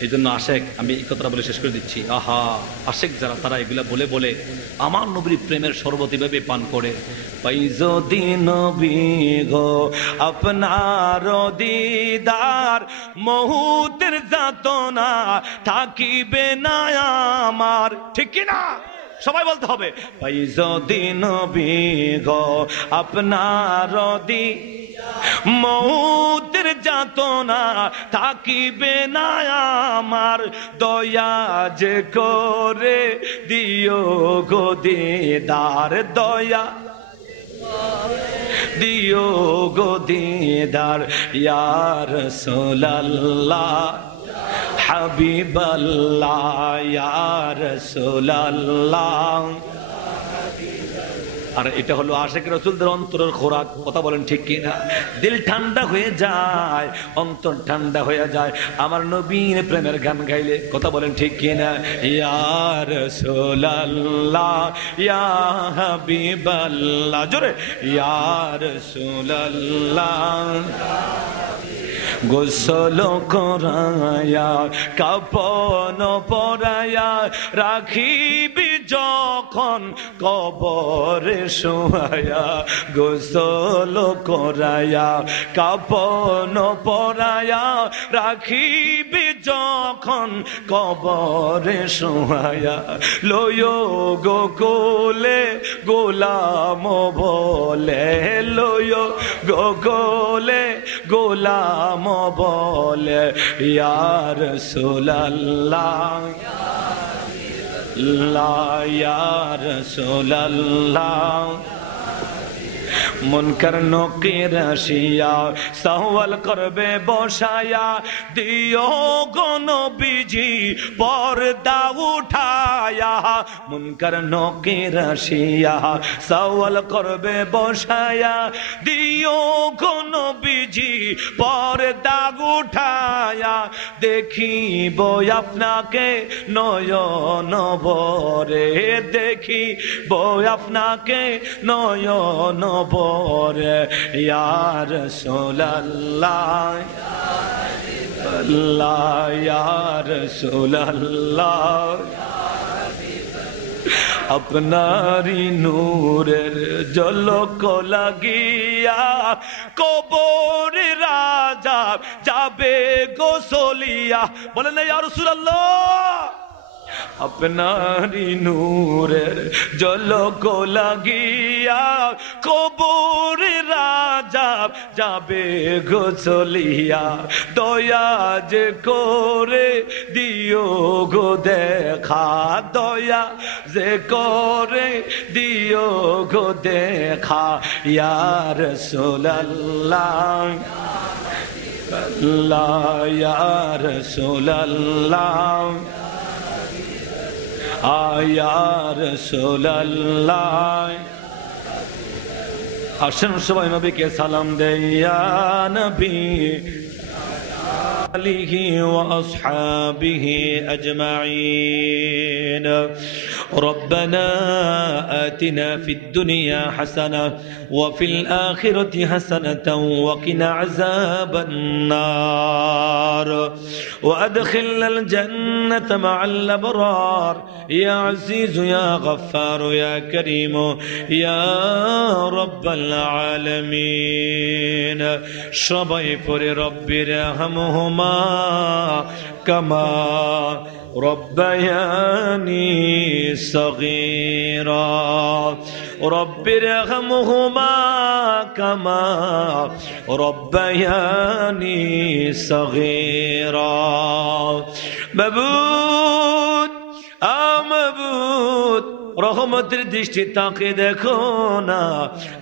এই জন্য আশেক, আমি এই কথাটা বলে শেষ করে দিচ্ছি, আহা আশেক যারা, তারা এগুলা বলে বলে আমার নবীর প্রেমের শরবত এভাবে পান করে। পাই যদি নবী গো আপনার দিদার, মহুতের যাতনা থাকিবে না আমার। ঠিক কিনা? সবাই বলতে হবে। পাই যদি নবী গো আপনার মৌতের যাতনা থাকিবে না আমার, দয়া যে করে দিও গো দিদার, দয়া দিও গো দিদার ইয়া রাসূলুল্লাহ হাবিবাল্লাহ ইয়া রাসূলুল্লাহ। আর এটা হলো আশিক রাসূলদের অন্তরের খোরাক। কথা বলেন ঠিক কিনা? দিল ঠান্ডা হয়ে যায়, অন্তর ঠান্ডা হয়ে যায় আমার নবীর প্রেমের গান গাইলে। কথা বলেন ঠিক কিনা? ইয়া রাসূলুল্লাহ ইয়া হাবিবাল্লাহ, জোরে ইয়া রাসূলুল্লাহ। গোসল করায়া কাপন পরায়া রাখিবি যখন কবরে শোয়া, গোসল করায়া কাপন পরায়া রাখিবি যখন কবরে শোয়া, লয়ো গো কোলে গোলাম বলে, লয়ো গো কোলে গোলাম বলে ইয়া রাসূলুল্লাহ ইয়া রাসূলুল্লাহ। মুনকার নকির আসিয়া সওয়াল করবে বসায়া, দিও গো নবীজি পর্দা উঠায়া। মুনকার নকির আসিয়া সওয়াল করবে বসায়া, দিও গো নবীজি পর্দা উঠায়া। দেখিব আপনাকে নয়ন ভরে, দেখিব আপনাকে নয়ন ভরে ইয়া রাসূলুল্লাহ ইয়া রাসূলুল্লাহ। আপনারি নূরের ঝলক লাগিয়া কবরে রাজা যাবে গোসলিয়া। বলেন না ইয়া রাসূলুল্লাহ। আপনারি নূরের ঝলক লাগিয়া কবরে রাজা যাবে গোসলিয়া, দয়া যে করে দিও গো দেখা, দয়া যে করে দিও গো দেখা ইয়া রাসূলুল্লাহ ইয়া রাসূলুল্লাহ। আয়া রাসূলুল্লাহ আসেন সবাই নবীকে সালাম দেই ইয়া নবী আলিহি ওয়া আসহাবিহি আজমাইন ربنا آتنا في الدنيا حسنة وفي الآخرة حسنة وقنا عذاب النار وأدخلنا الجنة مع الأبرار يا عزيز يا غفار يا كريم يا رب العالمين সবাই পড়ে ربي ارحمهما كما ربياني صغيرا رب ارحمهما كما ربياني صغيرا معبود معبود রহমতের দৃষ্টি তাকে দেখো না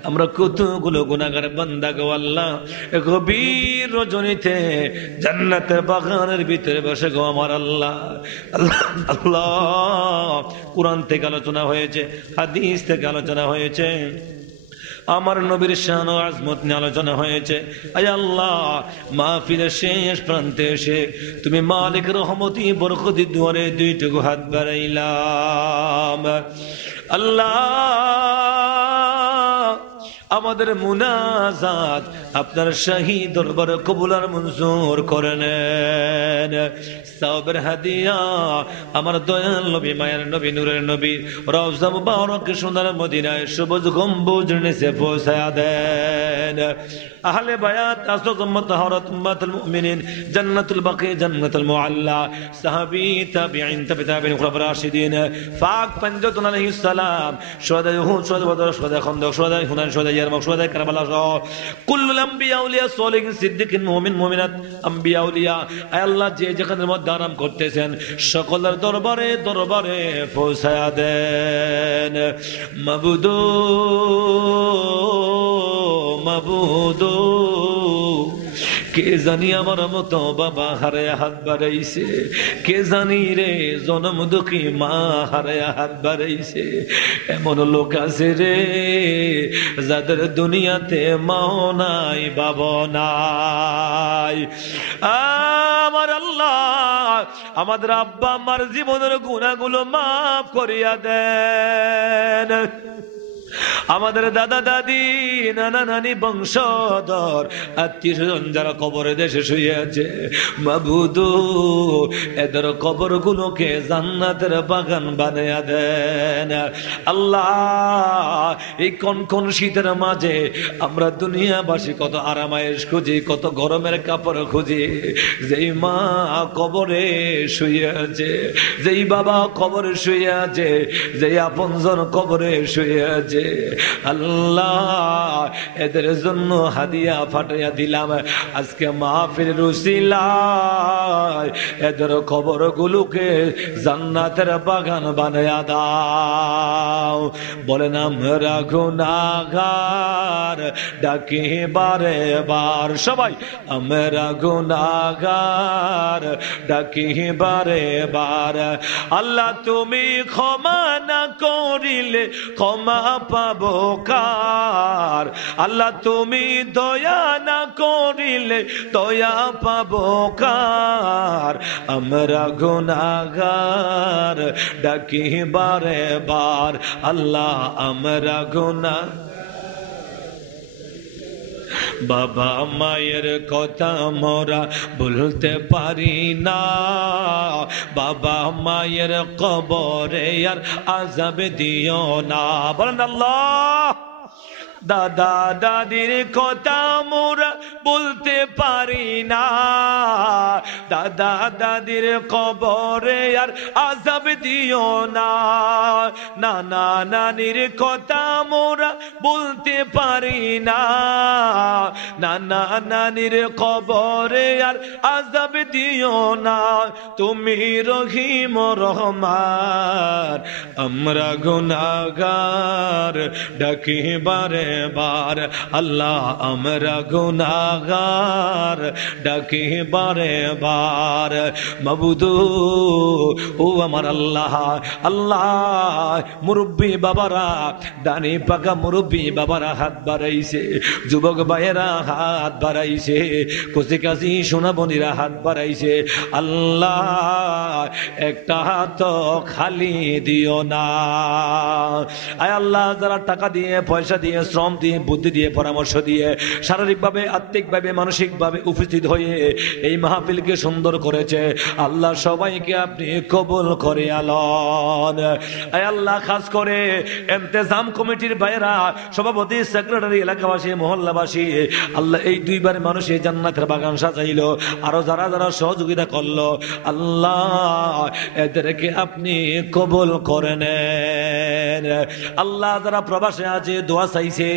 আমরা কতগুলো গুনাহগার বান্দা গো আল্লাহ গভীর রজনীতে জান্নাতের বাগানের ভিতরে বসে গো আমার আল্লাহ আল্লাহ আল্লাহ কুরআন থেকে আলোচনা হয়েছে হাদিস থেকে আলোচনা হয়েছে আমার নবীর শান ও আজমত নিয়ে আলোচনা হয়েছে আয় আল্লাহ মাহফিলের শেষ প্রান্তে এসে তুমি মালিক রহমতি বরকতি দুয়ারে দুইটুকু হাত বাড়াইলাম আল্লাহ আমাদের মুনাজাত আপনার শাহী দরবারে কবুল আর মঞ্জুর করে নেন সওয়াবের হাদিয়া আমার দয়াল নবী মায়ের নবী নূরের নবী রওজা মুবারক সোনার মদিনায় সবুজ গম্বুজের নিচে পৌঁছায়া দেন আহলে বায়াত আসদ মুতাহহারাত উম্মাতুল মুমিনিন জান্নাতুল বাকি জান্নাতুল মুআল্লা সাহাবী তাবিঈন তাবিঈন খুলাফায়ে রাশিদিন পাক পঞ্জতন আলাইহিস সালাম শুহাদা উহুদ শুহাদা বদর শুহাদা খন্দক শুহাদা হুনাইন শুহাদা ইয়ারমুক শুহাদা কারবালা সহ কুল্লুল আম্বিয়া আউলিয়া সালিহিন সিদ্দিকিন মুমিন মুমিনাত আম্বিয়া আউলিয়া আয় আল্লাহ যে যেখানের মধ্যে আরাম করতেছেন সকলের দরবারে দরবারে পৌঁছায়া দেন মাবুদু মাবুদু কে জানি আমার মতো বাবা হারে হাত বাড়াইছে কে জানি রে জনম দুঃখী মা হারে হাত বাড়াইছে এমন লোক আছে রে যাদের দুনিয়াতে মাও নাই বাবা নাই আমার আল্লাহ আমাদের আব্বা আমার জীবনের গুনাহগুলো মাফ করিয়া দেন আমাদের দাদা দাদি নানা নানি বংশধর আত্মীয় স্বজন যারা কবরে দেশে শুয়ে আছে মাবুদু এদের কবর গুলোকে জান্নাতের বাগান বানিয়ে দেন আল্লাহ এই কোন শীতের মাঝে আমরা দুনিয়াবাসী কত আরামায়েশ খুঁজি কত গরমের কাপড় খুঁজি যেই মা কবরে শুয়ে আছে যেই বাবা কবরে শুয়ে আছে যেই আপনজন কবরে শুয়ে আছে আল্লাহ এদের জন্য হাদিয়া ফাটাইয়া দিলাম আজকে মাহফিলের উসিলায় এদের কবরগুলোকে জান্নাতের বাগান বানায়া দাও বলেন আমরা গুনাহগার ডাকি বারে বার সবাই আমরা গুনাহগার ডাকি বারে বার আল্লাহ তুমি ক্ষমা না করিলে ক্ষমা পাবো কার আল্লাহ তুমি দয়া না করিলে দয়া পাবো কার আমরা গুনাহগার ডাকি বারে বার আল্লাহ আমরা গুনাহ বাবা মায়ের কথা মোরা ভুলতে পারি না বাবা মায়ের কবরে আর আযাব দিও না বলেন আল্লাহ দাদা দাদির কথা মোরা বলতে পারি না দাদা দাদির কবরে আর আযাব দিও না নানা নানির কথা মোরা বলতে পারি না, নানা নানির কবরে আর আযাব দিও না, তুমি রহিম রহমান। আমরা গুনাহগার ডাকি বারে বার, আল্লাহ আমরা গুনাহগার ডাকি বারে বার। মাবুদ ও আমার আল্লাহ, আল্লাহ মুরব্বী বাবারা, দানি পাকা মুরব্বী বাবারা হাত বাড়াইছে, যুবক ভাইয়েরা হাত বাড়াইছে, কচি কাজী সোনা বোনেরা হাত বাড়াইছে। আল্লাহ একটা হাত খালি দিও না। আয় আল্লাহ, যারা টাকা দিয়ে, পয়সা দিয়ে, শ্রম দিয়ে, বুদ্ধি দিয়ে, পরামর্শ দিয়ে, শারীরিকভাবে, আত্মিকভাবে, মানসিকভাবে উপস্থিত হয়ে এই মাহফিলকে সুন্দর করেছে, আল্লাহ সবাইকে আপনি কবুল করে আলন। আয় আল্লাহ, খাস করে ইন্তেজাম কমিটির ভাইয়েরা, সভাপতি, সেক্রেটারি, এলাকাবাসী, মহল্লাবাসী, আল্লাহ এই দুইবার মানুষ এই জান্নাতের বাগান সাজাইলো, আরো যারা যারা সহযোগিতা করলো, আল্লাহ এদেরকে আপনি কবুল করে নেন। আল্লাহ যারা প্রবাসে আছে, দোয়া চাইছে,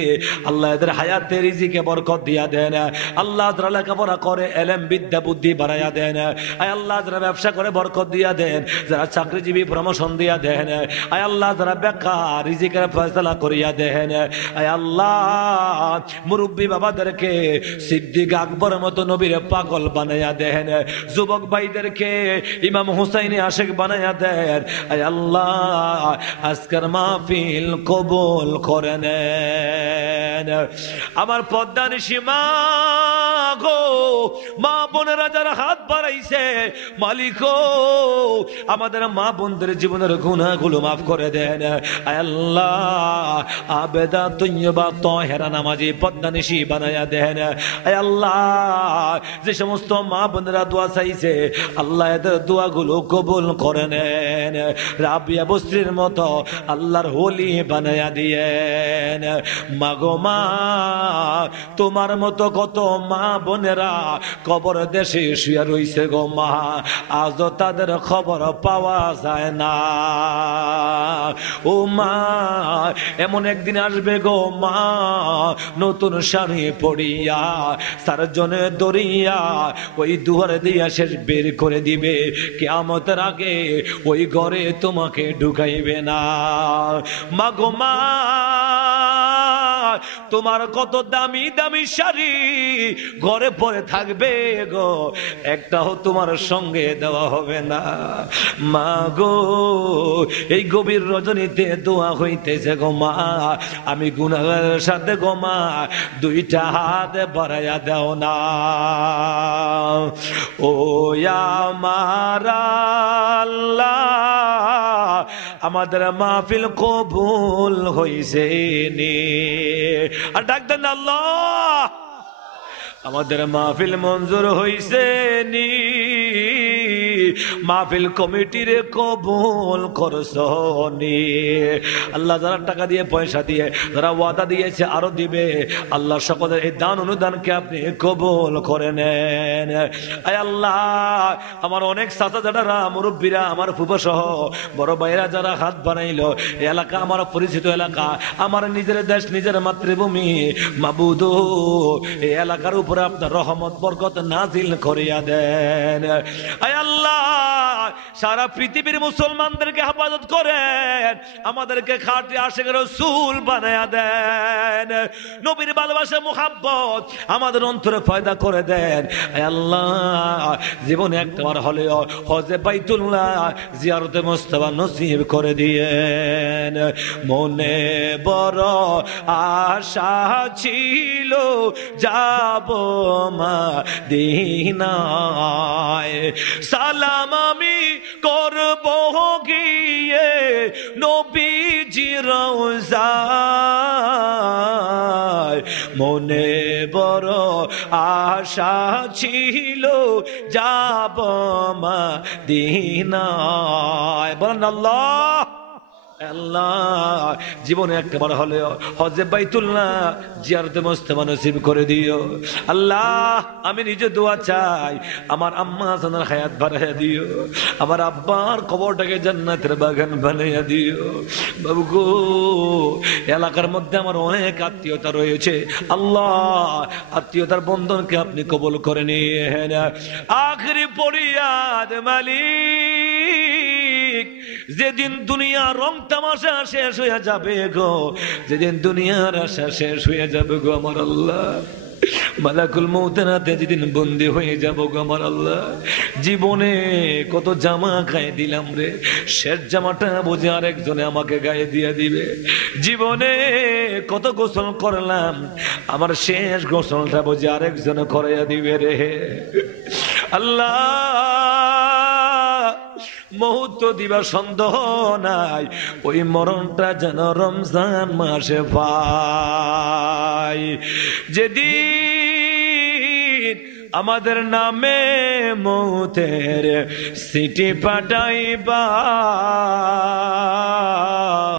আল্লাহ এদের হায়াতে রিজিকে বরকত দিয়া দেন। আল্লাহ যারা লেখাপড়া করে, এলেম বিদ্যা বুদ্ধি বাড়াইয়া দেন। আয় আল্লাহ যারা ব্যবসা করে বরকত দিয়া দেন, যারা চাকরিজীবী প্রমোশন দিয়া দেন। আয় আল্লাহ যারা বেকার, রিজিকের ফয়সালা করিয়া দেন। আয় আল্লাহ মুরব্বী বাবাদেরকে সিদ্দিক আকবর মতো নবীর পাগল বানাইয়া দেন, যুবক ভাইদেরকে ইমাম হুসাইনি আশিক বানাইয়া দেন। আয় আল্লাহ আজকের মাহফিল কবুল করে নেন। আমার পদ্মানি সীমা গো, মা বোনেরা যারা হাত বাড়াইছে, মালিক আমাদের মা বোনদের জীবনের গুনাহগুলো মাফ করে দেন। আয় আল্লাহ আবেদা তৈয়বা তাহেরা নামাজি পদ্মানিশি বানায়া দেন। আয় আল্লাহ যে সমস্ত মা বোনেরা দোয়া চাইছে, আল্লাহ এদের দোয়াগুলো কবুল করে নেন। রাবিয়া বস্ত্রীর মতো আল্লাহর হোলি বানায়া দিয়েন। মাগো মা, তোমার মতো কত মা বোনেরা কবর দেশে শুয়ে রইছে গো মা, আজও তাদের খবর পাওয়া যায় না। ও মা, এমন একদিন আসবে গো মা, নতুন শাড়ি পড়িয়া সারজনে দরিয়া ওই দুয়ারে দিয়া শেষ বের করে দিবে, কিয়ামতের আগে ওই ঘরে তোমাকে ঢুকাইবে না। মা গো মা, তোমার কত দামি দামি শাড়ি ঘরে পরে থাকবে গো, একটাও তোমার সঙ্গে দেওয়া হবে না। মা গো, এই গভীর রজনীতে দোয়া হইতেছে গো মা, আমি গুনাহগারের সাথে গো মা দুইটা হাত বাড়াইয়া দাও না। ও আমার আল্লাহ, আমাদের মাহফিল কবুল হইছে নি। আর ডাক দেন আল্লাহ, আমাদের মাহফিল মঞ্জুর হইছে নি। মাহফিল কমিটির কবুল করছনি। আল্লাহ যারা টাকা দিয়ে, পয়সা দিয়ে, যারা ওয়াদা দিয়েছে আরো দিবে, আল্লাহ সকলের এই দান অনুদানকে আপনি কবুল করে নেন। আয় আল্লাহ, আমার অনেক চাচা যারা মুরব্বীরা, আমার ফুফা সহ বড় ভাইরা যারা হাত বানাইলো, এই এলাকা আমার পরিচিত এলাকা, আমার নিজের দেশ, নিজের মাতৃভূমি। মাবুদ, এই এলাকার উপরে আপনার রহমত বরকত নাজিল করিয়া দেন। আয় আল্লাহ, সারা পৃথিবীর মুসলমানদেরকে হেফাজত করেন, আমাদেরকে খাঁটি আশিকের রাসূল বানায়া দেন। নবীর ভালোবাসা মুহাব্বত আমাদের অন্তরে পয়দা করে দেন। আয় আল্লাহ, জীবনে একবার হলেও হজে বাইতুল্লাহ জিয়ারতে মুস্তাফা নসিব করে দিয়েন। মনে বড় আশা ছিল যাব মদিনায়, সালাম আমি করব গিয়ে নবীজির রওজায়। মনে বড় আশা ছিল যাব মদিনায়। বলেন আল্লাহ। আল্লাহ জীবনে একবার হলেও হজে বাইতুল্লাহ জিয়ারতে মুস্তাফা নসিব করে দিও আল্লাহ। আমি নিজে দোয়া চাই, আমার আম্মা জানার হায়াত বাড়াইয়া দিও, আমার আব্বার কবরটাকে জান্নাতের বাগান বানাইয়া দিও বাবু গো। এলাকার মধ্যে আমার অনেক আত্মীয়তা রয়েছে আল্লাহ, আত্মীয়তার বন্ধনকে আপনি কবুল করে নিয়ে আখরি পরিয়াদ মালিক, যেদিন দুনিয়ার রং তামাশা শেষ হয়ে যাবে গো, যেদিন দুনিয়ার আশা শেষ হয়ে যাবে গো আমার আল্লাহ, মালাকুল মউতের হাতে যেদিন বন্দী হয়ে যাব গো আমার আল্লাহ, জীবনে কত জামা গায়ে দিলাম রে, শেষ জামাটা বুঝে আরেকজনে আমাকে গায়ে দিয়ে দিবে। জীবনে কত গোসল করলাম, আমার শেষ গোসলটা বুঝে আরেকজনে করাইয়া দিবে রে আল্লাহ। মুহূর্ত দিবা সন্দেহ নাই, ওই মরণটা যেন রমজান মাসে পাই, যেদিন আমাদের নামে মৌতের সিটি পাঠাইবা